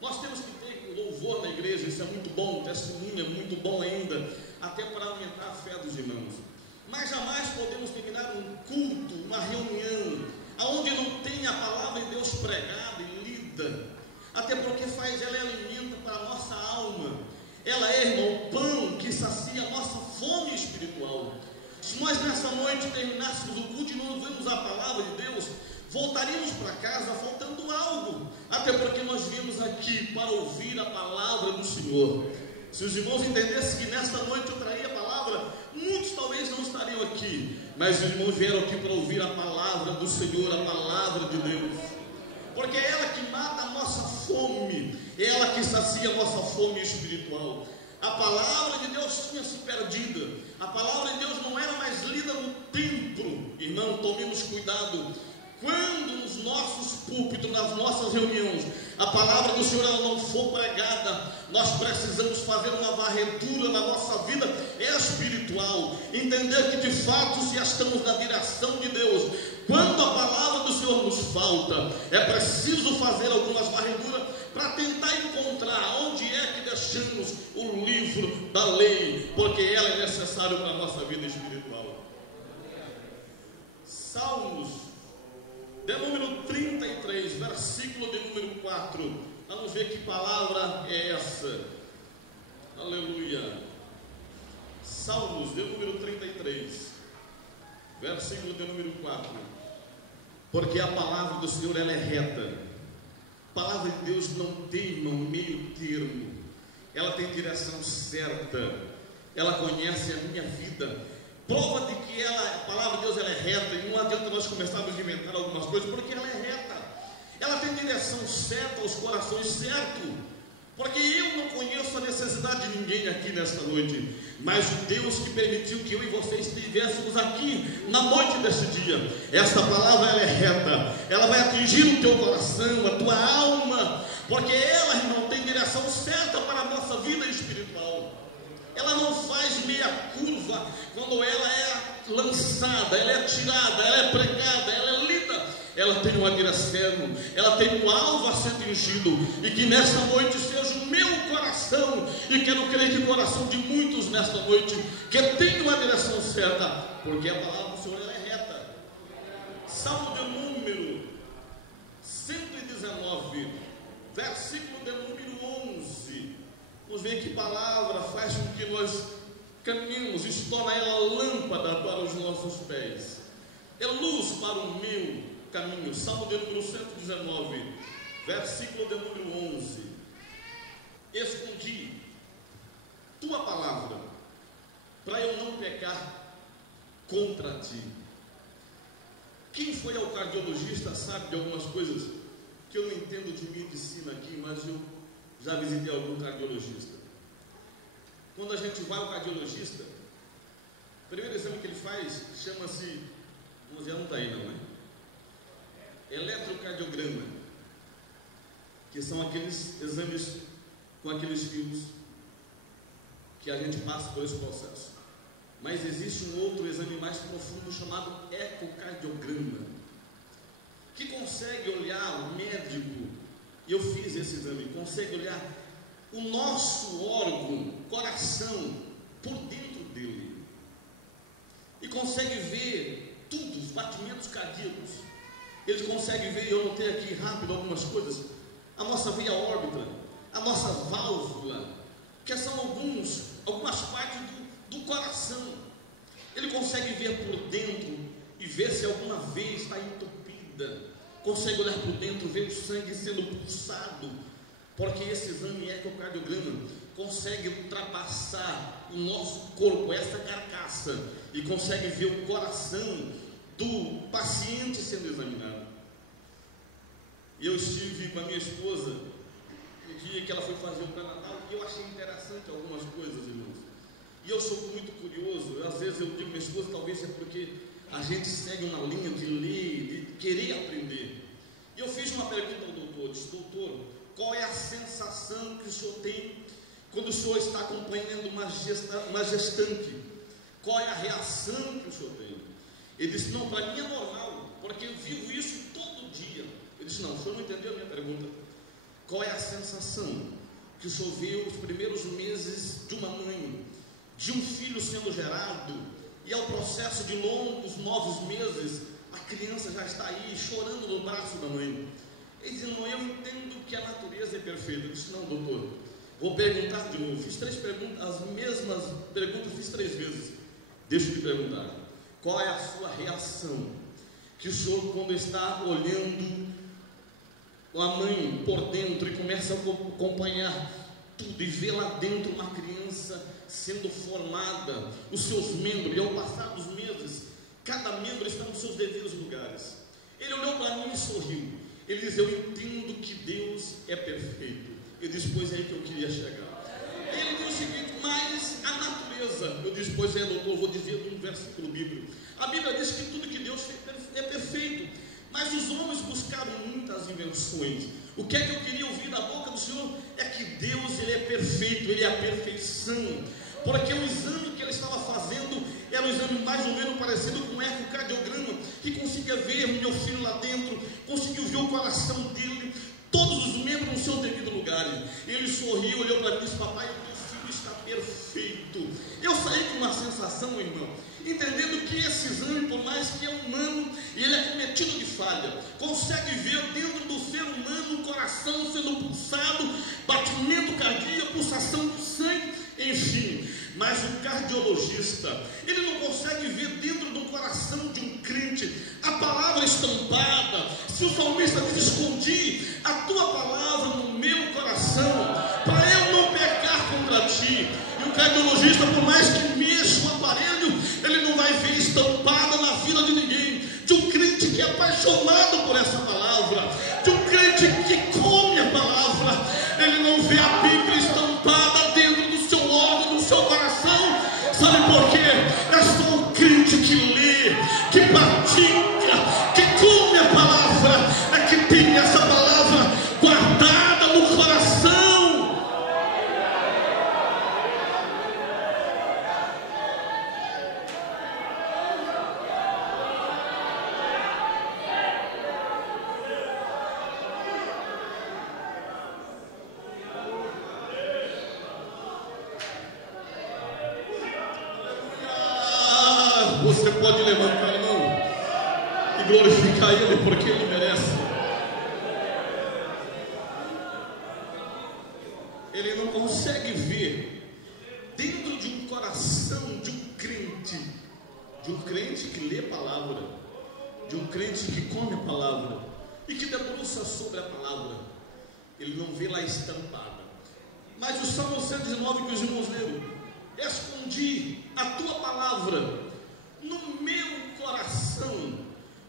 Nós temos que ter louvor na igreja, isso é muito bom, testemunho é muito bom ainda, até para aumentar a fé dos irmãos. Mas jamais podemos terminar um culto, uma reunião, aonde não tem a palavra de Deus pregada e lida, até porque ela é alimento para a nossa alma. Ela é, irmão, o pão que sacia a nossa fome espiritual. Se nós nessa noite terminássemos o culto e não ouvimos a palavra de Deus, voltaríamos para casa faltando algo, até porque nós viemos aqui para ouvir a palavra do Senhor. Se os irmãos entendessem que nesta noite eu traria a palavra, muitos talvez não estariam aqui, mas os irmãos vieram aqui para ouvir a palavra do Senhor, a palavra de Deus, porque é ela que mata a nossa fome, é ela que sacia a nossa fome espiritual. A palavra de Deus tinha se perdido, a palavra de Deus não era mais lida no templo. Irmão, tomemos cuidado. Quando nos nossos púlpitos, nas nossas reuniões, a palavra do Senhor ela não for pregada, nós precisamos fazer uma varredura na nossa vida espiritual, entender que de fato, se estamos na direção de Deus, quando a palavra do Senhor nos falta, é preciso fazer algumas varreduras para tentar encontrar onde é que deixamos o livro da lei, porque ela é necessária para a nossa vida espiritual. Salmos de número 33, versículo de número 4. Vamos ver que palavra é essa. Aleluia. Salmos de número 33, versículo de número 4. Porque a palavra do Senhor ela é reta. A palavra de Deus não tem meio termo. Ela tem direção certa. Ela conhece a minha vida. Prova de que a palavra de Deus ela é reta, e não adianta nós começarmos a inventar algumas coisas, porque ela é reta, ela tem direção certa, aos corações certos, porque eu não conheço a necessidade de ninguém aqui nesta noite, mas o Deus que permitiu que eu e você estivéssemos aqui na noite deste dia, esta palavra ela é reta, ela vai atingir o teu coração, a tua alma, porque ela, irmão, tem direção certa para a nossa vida espiritual. Ela não faz meia curva quando ela é lançada, ela é tirada, ela é pregada, ela é lida. Ela tem uma direção, ela tem um alvo a ser atingido. E que nesta noite seja o meu coração, e quero crer que o coração de muitos nesta noite, que tem uma direção certa, porque a palavra do Senhor ela é reta. Salmo de número 119, versículo de número 11. Vamos ver que palavra faz com que nós caminhemos, isso torna ela lâmpada para os nossos pés, é luz para o meu caminho. Salmo de número 119, versículo de número 11. Escondi tua palavra para eu não pecar contra ti. Quem foi ao cardiologista sabe de algumas coisas que eu não entendo de medicina aqui, mas eu já visitei algum cardiologista. Quando a gente vai ao cardiologista, o primeiro exame que ele faz chama-se, já não está aí não, eletrocardiograma, que são aqueles exames com aqueles fios que a gente passa por esse processo. Mas existe um outro exame mais profundo chamado ecocardiograma, que consegue olhar o médico, e eu fiz esse exame, consegue olhar o nosso órgão, coração, por dentro dele, e consegue ver tudo, os batimentos cardíacos. Ele consegue ver, eu notei aqui rápido algumas coisas, a nossa veia órbita, a nossa válvula, que são algumas partes do coração. Ele consegue ver por dentro e ver se alguma veia está entupida, consegue olhar por dentro, ver o sangue sendo pulsado, porque esse exame ecocardiograma consegue ultrapassar o nosso corpo, essa carcaça, e consegue ver o coração do paciente sendo examinado. E eu estive com a minha esposa no dia que ela foi fazer o pré-natal, e eu achei interessante algumas coisas, irmãos. E eu sou muito curioso, às vezes eu digo, minha esposa, talvez é porque a gente segue uma linha de ler, de querer aprender. E eu fiz uma pergunta ao doutor, disse: doutor, qual é a sensação que o senhor tem quando o senhor está acompanhando uma gestante? Qual é a reação que o senhor tem? Ele disse: não, para mim é normal, porque eu vivo isso todo dia. Eu disse: não, o senhor não entendeu a minha pergunta. Qual é a sensação que o senhor vê os primeiros meses de uma mãe, de um filho sendo gerado, e ao processo de longos 9 meses, a criança já está aí chorando no braço da mãe? Ele disse: não, eu entendo que a natureza é perfeita. Eu disse: não, doutor, vou perguntar de novo. Fiz 3 perguntas, as mesmas perguntas fiz 3 vezes. Deixa eu te perguntar, qual é a sua reação que o senhor, quando está olhando a mãe por dentro e começa a acompanhar tudo e vê lá dentro uma criança sendo formada, os seus membros, e ao passar dos meses, cada membro está nos seus devidos lugares. Ele olhou para mim e sorriu. Ele disse: eu entendo que Deus é perfeito. Eu disse: pois é aí que eu queria chegar. Ele disse o seguinte: mas a natureza. Eu disse: pois é, doutor, vou dizer um versículo bíblico. A Bíblia diz que tudo que Deus fez é perfeito, mas os homens buscaram muitas invenções. O que é que eu queria ouvir da boca do Senhor? É que Deus, Ele é perfeito, Ele é a perfeição. Porque o exame que ele estava fazendo era um exame mais ou menos parecido com um ecocardiograma, que conseguia ver o meu filho lá dentro, conseguiu ver o coração dele, todos os membros no seu devido lugar. Ele sorriu, olhou para mim e disse: papai, o teu filho está perfeito. Eu saí com uma sensação, irmão, entendendo que esse exame, por mais que é humano e ele é cometido de falha, consegue ver dentro do ser humano o coração sendo pulsado, batimento cardíaco, pulsação do sangue, enfim. Mas o cardiologista, ele não consegue ver dentro do coração de um crente a palavra estampada. Se o salmista diz: escondi a tua palavra no meu coração, para eu não pecar contra ti. E o cardiologista, por mais que mexa o aparelho, ele não vai ver estampada na vida de ninguém, de um crente que é apaixonado por essa palavra, de um crente que come a palavra. Ele não vê a Bíblia estampada dentro do seu órgão, no seu coração. Sabe por quê? É só um crente que lê, que pratica, que come a palavra, é que tem essa palavra guardada no coração. Você pode levantar a mão e glorificar Ele, porque Ele merece. Ele não consegue ver dentro de um coração de um crente que lê a palavra, de um crente que come a palavra e que debruça sobre a palavra. Ele não vê lá estampada. Mas o Salmo 119 que os irmãos leram: escondi a tua palavra no meu coração,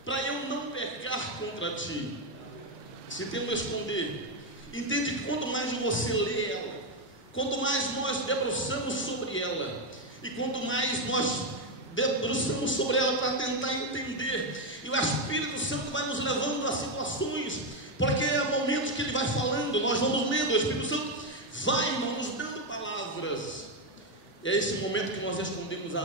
para eu não pecar contra ti. se tem um esconder, entende que quanto mais você lê ela, quanto mais nós debruçamos sobre ela, e quanto mais nós debruçamos sobre ela para tentar entender, e o Espírito Santo vai nos levando a situações, porque é momentos que ele vai falando, nós vamos lendo, o Espírito Santo vai, irmão, nos dando palavras. É esse momento que nós escondemos a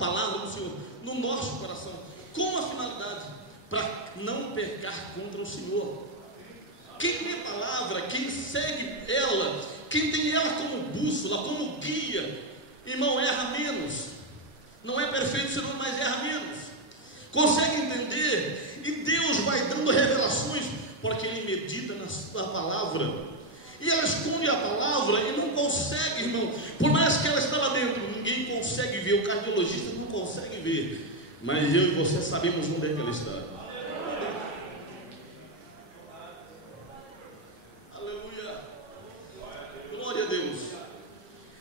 palavra do Senhor no nosso coração, com a finalidade para não pecar contra o Senhor. Quem lê a palavra, quem segue ela, quem tem ela como bússola, como guia, irmão, erra menos. Não é perfeito, senão, mas erra menos. Consegue entender, e Deus vai dando revelações, porque ele medita na sua palavra. E ela esconde a palavra e não consegue, irmão, por mais que ela está lá dentro, ninguém consegue ver, o cardiologista não consegue ver, mas eu e você sabemos onde é que ela está. Aleluia, glória a Deus.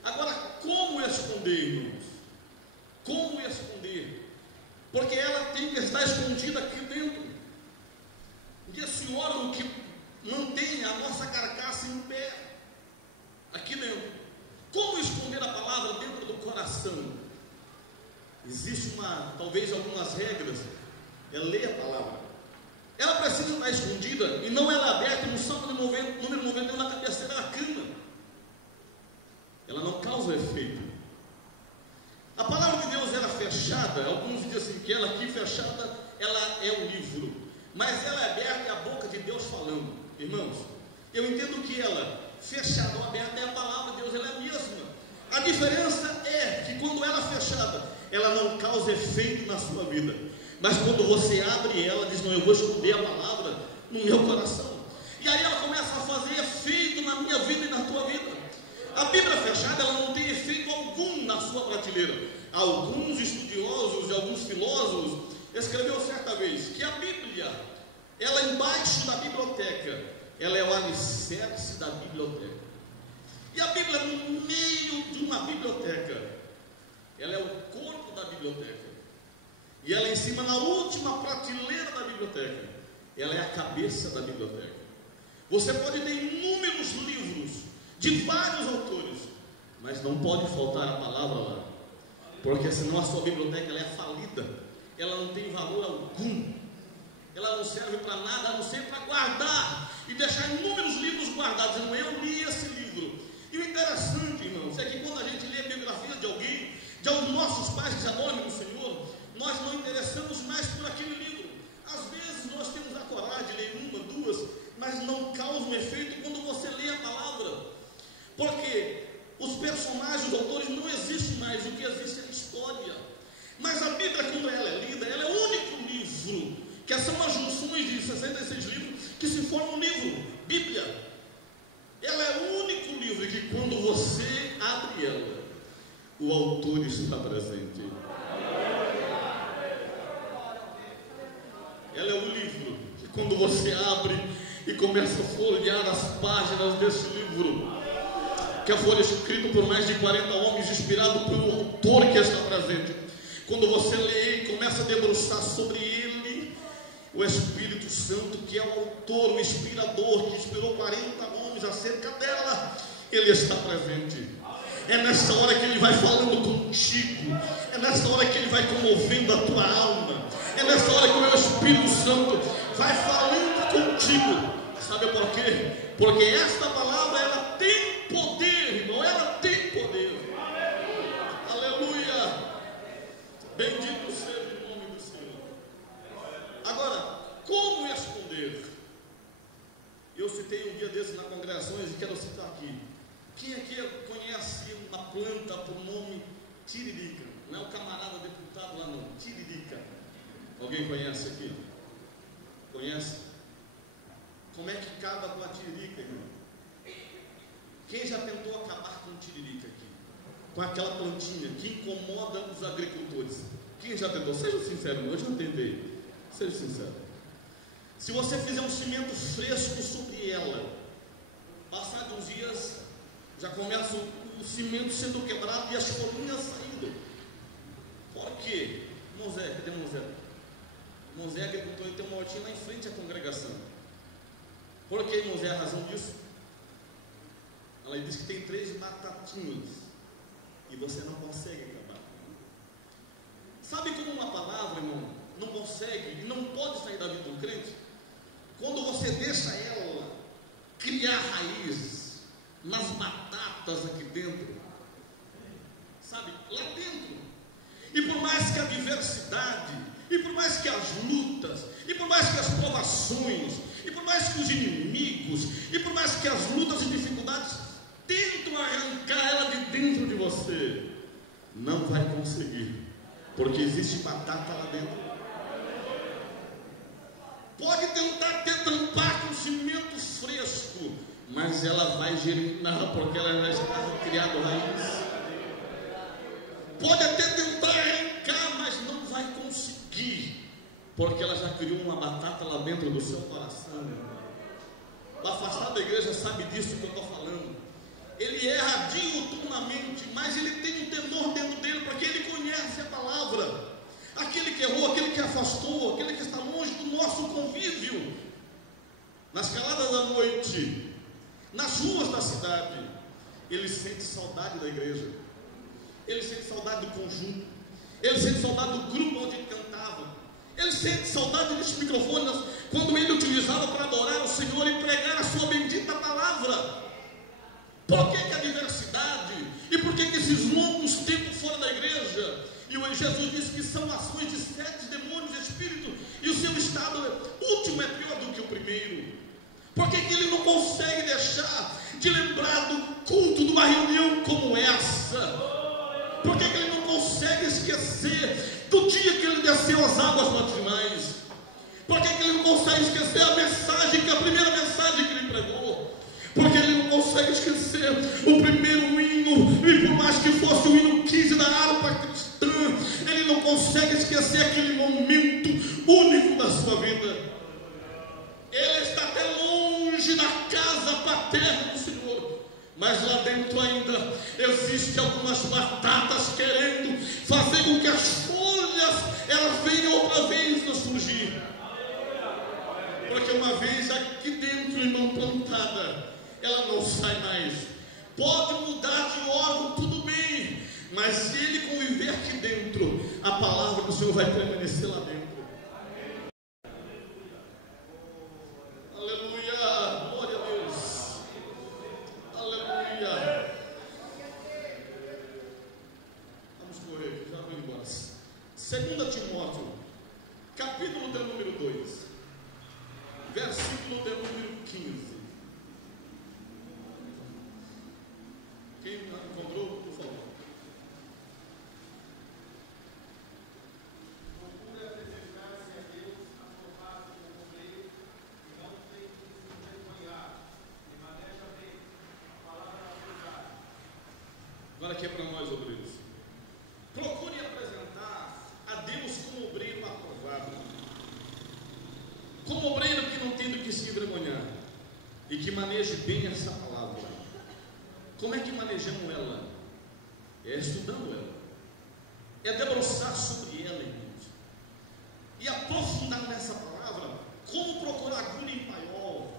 Agora, como esconder, irmãos? Como esconder? Porque ela tem que estar escondida aqui dentro, e esse órgão que mantém a nossa carcaça em pé, aqui dentro. Como esconder a palavra dentro do coração? Existe talvez algumas regras. É ler a palavra. Ela precisa estar escondida e não ela aberta no Salmo número 91 na cabeceira da cama. Ela não causa efeito. A palavra de Deus era fechada. Alguns dizem assim, que ela aqui fechada, ela é o livro, mas ela é aberta, é a boca de Deus falando. Irmãos, eu entendo que ela, fechada ou aberta, é a palavra de Deus, ela é a mesma. A diferença é que quando ela é fechada, ela não causa efeito na sua vida. Mas quando você abre ela, diz, não, eu vou esconder a palavra no meu coração. E aí ela começa a fazer efeito na minha vida e na tua vida. A Bíblia fechada, ela não tem efeito algum na sua prateleira. Alguns estudiosos e alguns filósofos escreveu certa vez que a Bíblia, ela embaixo da biblioteca, ela é o alicerce da biblioteca. E a Bíblia no meio de uma biblioteca, ela é o corpo da biblioteca. E ela em cima, na última prateleira da biblioteca, ela é a cabeça da biblioteca. Você pode ter inúmeros livros de vários autores, mas não pode faltar a palavra lá, porque senão a sua biblioteca ela é falida, ela não tem valor algum, ela não serve para nada, a não ser para guardar e deixar inúmeros livros guardados, dizendo, eu li esse livro. E o interessante, irmãos, é que quando a gente lê a biografia de alguém, de alguns nossos pais que já dormem no Senhor, nós não interessamos mais por aquele livro. Às vezes nós temos a coragem de ler uma, duas, mas não causa um efeito quando você lê a palavra, porque os personagens, os autores não existem mais, o que existe é a história. Mas a Bíblia, quando ela é lida, ela é o único livro, que são as junções de 66 livros que se formam um livro, Bíblia. Ela é o único livro que quando você abre ela, o autor está presente. Ela é o livro que quando você abre e começa a folhear as páginas desse livro, que foi escrito por mais de 40 homens, inspirado pelo autor que está presente, quando você lê e começa a debruçar sobre ele, o Espírito Santo, que é o autor, o inspirador, que inspirou 40 homens acerca dela, ele está presente. É nessa hora que ele vai falando contigo, é nessa hora que ele vai comovendo a tua alma, é nessa hora que o meu Espírito Santo vai falando contigo. Sabe por quê? Porque esta palavra, ela tem poder, irmão, ela tem poder. Aleluia! Bendito seja o nome do Senhor. Agora, como esconder? Eu citei um dia desses na congregação e quero citar aqui. Quem aqui conhece uma planta por nome tiririca? Não é o camarada deputado lá não, tiririca. Alguém conhece aqui? Conhece? Como é que acaba com a tiririca, irmão? Quem já tentou acabar com tiririca aqui? Com aquela plantinha que incomoda os agricultores? Quem já tentou? Seja sincero, eu já tentei. Seja sincero. Se você fizer um cimento fresco sobre ela, passar uns dias, já começa o cimento sendo quebrado e as folhinhas saindo. Por quê? Irmão Zé, cadê o irmão Zé? O irmão Zé agricultor, ele tem uma hortinha lá em frente à congregação. Por que, irmãos, é a razão disso? Ela diz que tem 3 batatinhas e você não consegue acabar. Sabe como uma palavra, irmão, não consegue e não pode sair da vida do crente? Quando você deixa ela criar raízes nas batatas aqui dentro, sabe, lá dentro. E por mais que a adversidade, e por mais que as lutas, e por mais que as provações, e por mais que os inimigos, e por mais que as lutas e dificuldades tentam arrancar ela de dentro de você, não vai conseguir, porque existe batata lá dentro. Pode tentar te tampar com cimento fresco, mas ela vai germinar, porque ela já está criando raiz. Pode até tentar arrancar, mas não vai conseguir, porque ela já criou uma batata lá dentro do seu coração. O afastado da igreja sabe disso que eu estou falando. Ele erra diuturnamente, mas ele tem um temor dentro dele, porque ele conhece a palavra. Aquele que errou, aquele que afastou, aquele que está longe do nosso convívio, nas caladas da noite, nas ruas da cidade, ele sente saudade da igreja, ele sente saudade do conjunto, ele sente saudade do grupo onde ele cantava, ele sente saudade desses microfones quando ele utilizava para adorar o Senhor e pregar a sua bendita palavra. Por que a diversidade? E por que esses longos tempos fora da igreja? E o Jesus disse que são ações de 7 demônios de espírito, e o seu estado último é pior do que o primeiro. Por que ele não consegue deixar de lembrar do culto de uma reunião como essa? Por que ele não consegue esquecer do dia que ele desceu as águas batismais? Por que ele não consegue esquecer a primeira mensagem que ele pregou? Porque ele não consegue esquecer o primeiro hino, e por mais que fosse o hino 15 da harpa cristã, ele não consegue esquecer aquele momento único da sua vida. Ele está até longe da casa paterna do Senhor, mas lá dentro ainda existe algumas batatas querendo fazer com que as folhas elas venham outra vez a surgir. Porque uma vez aqui dentro, irmão, plantada, ela não sai mais. Pode mudar de órgão, tudo bem, mas se ele conviver aqui dentro, a palavra do Senhor vai permanecer lá dentro. Aleluia, glória a Deus, aleluia. Vamos correr, já vou embora. 2 Timóteo, capítulo de número 2, versículo de número 15. Quem encontrou, por favor. Procura apresentar-se a Deus aprovado como obreiro e não tem que se envergonhar, e maneja bem a palavra da verdade. Agora aqui é para nós, obreiros. Procure apresentar a Deus como obreiro aprovado, como obreiro que não tem do que se envergonhar e que maneje bem essa palavra. Como é que manejamos ela? É estudando ela, é debruçar sobre ela, irmãos, e aprofundar nessa palavra, como procurar agulha em paiol.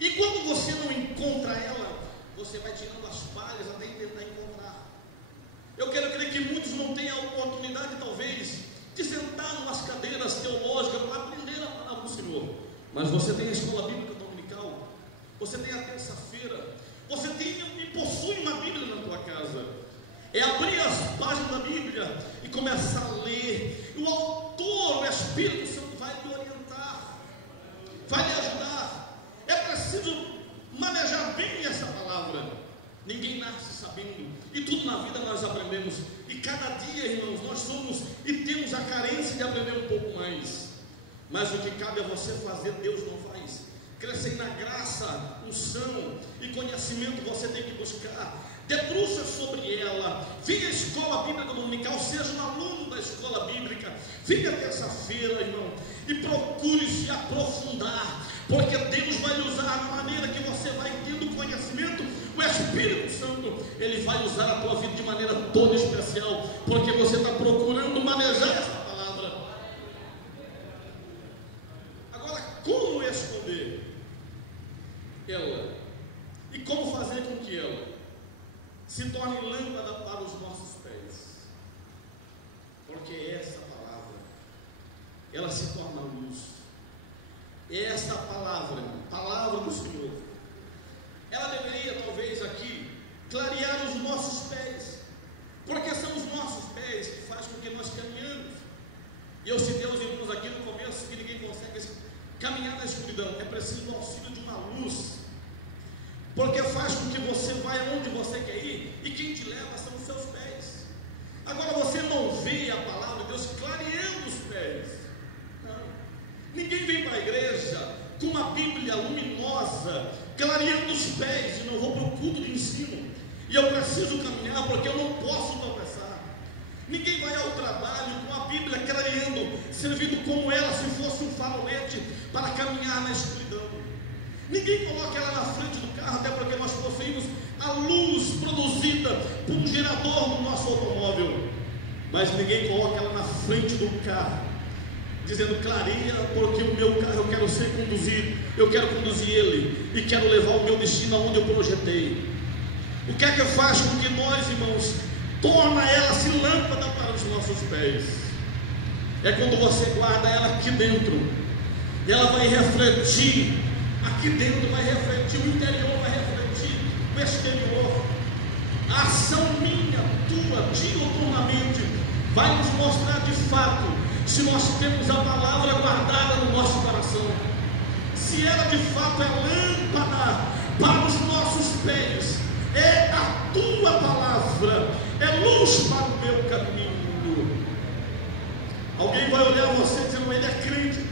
E quando você não encontra ela, você vai tirando as palhas até tentar encontrar. Eu quero crer que muitos não têm a oportunidade, talvez, de sentar em umas cadeiras teológicas para aprender a palavra do Senhor, mas você tem a escola bíblica dominical, você tem a terça-feira, você tem e possui uma Bíblia na tua casa. É abrir as páginas da Bíblia e começar a ler. O autor, o Espírito Santo vai lhe orientar, vai lhe ajudar. É preciso manejar bem essa palavra. Ninguém nasce sabendo, e tudo na vida nós aprendemos, e cada dia, irmãos, nós somos e temos a carência de aprender um pouco mais. Mas o que cabe a você fazer, Deus não faz. Crescer na graça, unção e conhecimento você tem que buscar. Debruça sobre ela. Venha à escola bíblica dominical, seja um aluno da escola bíblica. Venha terça-feira, irmão, e procure se aprofundar, porque Deus vai lhe usar da maneira que você vai tendo conhecimento. O Espírito Santo, ele vai usar a tua vida de maneira toda especial, porque você está procurando manejar essa palavra. Agora, como esconder? que ela se torne lâmpada para os nossos pés. Porque essa palavra, ela se torna luz. Essa palavra, palavra do Senhor, ela deveria talvez aqui clarear os nossos pés, porque são os nossos pés que fazem com que nós caminhamos. E eu citei aos irmãos aqui no começo que ninguém consegue caminhar na escuridão, é preciso o auxílio de uma luz, porque faz com que você vá onde você quer ir, e quem te leva são os seus pés. Agora você não vê a palavra de Deus clareando os pés. Não. Ninguém vem para a igreja com uma Bíblia luminosa, clareando os pés, e não vou para o culto de ensino, e eu preciso caminhar porque eu não posso tropeçar. Ninguém vai ao trabalho com a Bíblia clareando, servindo como ela se fosse um farolete para caminhar na escuridão. Ninguém coloca ela na frente do carro, até porque nós possuímos a luz produzida por um gerador no nosso automóvel, mas ninguém coloca ela na frente do carro, dizendo clareia, porque o meu carro eu quero ser conduzido, eu quero conduzir ele e quero levar o meu destino aonde eu projetei. O que é que faz com que nós, irmãos, torna ela-se lâmpada para os nossos pés? É quando você guarda ela aqui dentro, e ela vai refletir, aqui dentro vai refletir, o interior vai refletir o exterior. A ação minha, tua, diuturnamente, vai nos mostrar de fato se nós temos a palavra guardada no nosso coração, se ela de fato é lâmpada para os nossos pés, é a tua palavra, é luz para o meu caminho. Alguém vai olhar você dizendo, ele é crente,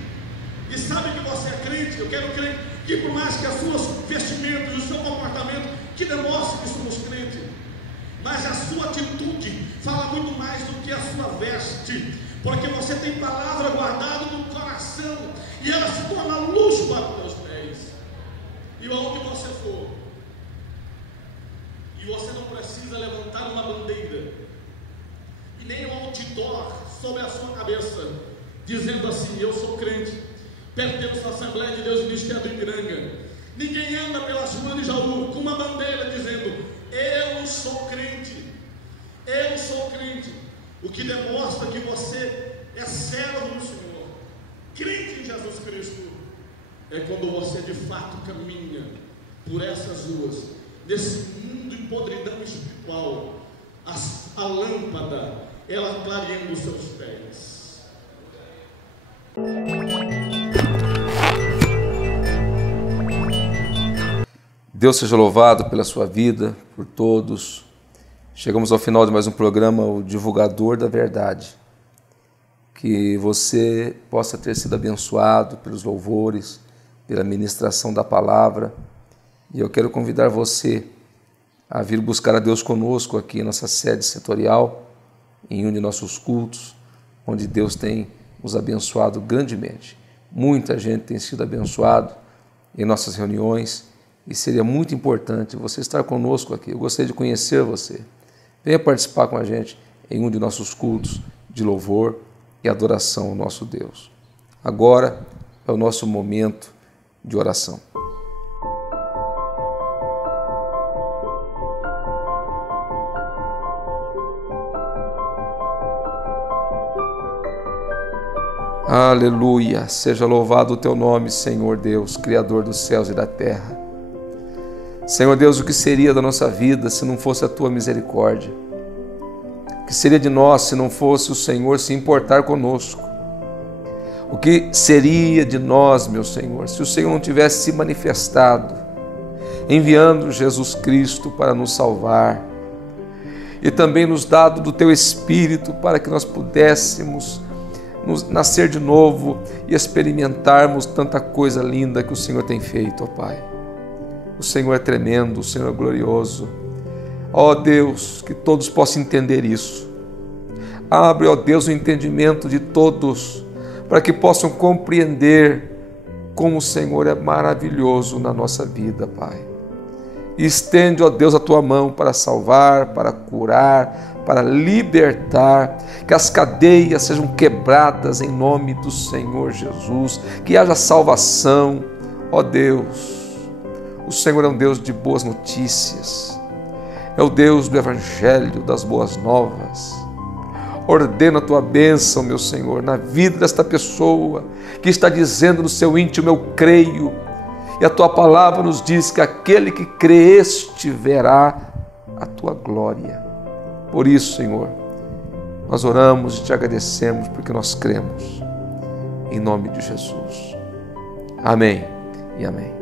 e sabe que você é crente. Eu quero crer que por mais que as suas vestimentas, o seu comportamento, que demonstre que somos crentes, mas a sua atitude fala muito mais do que a sua veste, porque você tem palavra guardada no coração, e ela se torna luz para os teus pés. E aonde você for, e você não precisa levantar uma bandeira e nem um outdoor sobre a sua cabeça, dizendo assim, eu sou crente, pertenço à Assembleia de Deus Ministério do Ipiranga. Ninguém anda pelas ruas de Jaú com uma bandeira dizendo, eu sou crente, eu sou crente. O que demonstra que você é servo do Senhor, crente em Jesus Cristo, é quando você de fato caminha por essas ruas, nesse mundo de podridão espiritual, a lâmpada, ela clareando os seus pés. Deus seja louvado pela sua vida, por todos. Chegamos ao final de mais um programa, o Divulgador da Verdade. Que você possa ter sido abençoado pelos louvores, pela ministração da palavra. E eu quero convidar você a vir buscar a Deus conosco aqui em nossa sede setorial, em um de nossos cultos, onde Deus tem nos abençoado grandemente. Muita gente tem sido abençoado em nossas reuniões e seria muito importante você estar conosco aqui. Eu gostaria de conhecer você. Venha participar com a gente em um de nossos cultos de louvor e adoração ao nosso Deus. Agora é o nosso momento de oração. Aleluia, seja louvado o teu nome, Senhor Deus, Criador dos céus e da terra. Senhor Deus, o que seria da nossa vida se não fosse a tua misericórdia? O que seria de nós se não fosse o Senhor se importar conosco? O que seria de nós, meu Senhor, se o Senhor não tivesse se manifestado, enviando Jesus Cristo para nos salvar e também nos dado do teu Espírito para que nós pudéssemos nascer de novo e experimentarmos tanta coisa linda que o Senhor tem feito, ó Pai. O Senhor é tremendo, o Senhor é glorioso. Ó Deus, que todos possam entender isso. Abre, ó Deus, o entendimento de todos, para que possam compreender como o Senhor é maravilhoso na nossa vida, Pai. E estende, ó Deus, a tua mão para salvar, para curar, para libertar, que as cadeias sejam quebradas em nome do Senhor Jesus, que haja salvação, ó Deus. O O Senhor é um Deus de boas notícias. É o Deus do Evangelho, das boas novas. Ordena a tua bênção, meu Senhor, na vida desta pessoa que está dizendo no seu íntimo, eu creio. E a tua palavra nos diz que aquele que crê, este verá a tua glória. Por isso, Senhor, nós oramos e te agradecemos porque nós cremos. Em nome de Jesus. Amém e amém.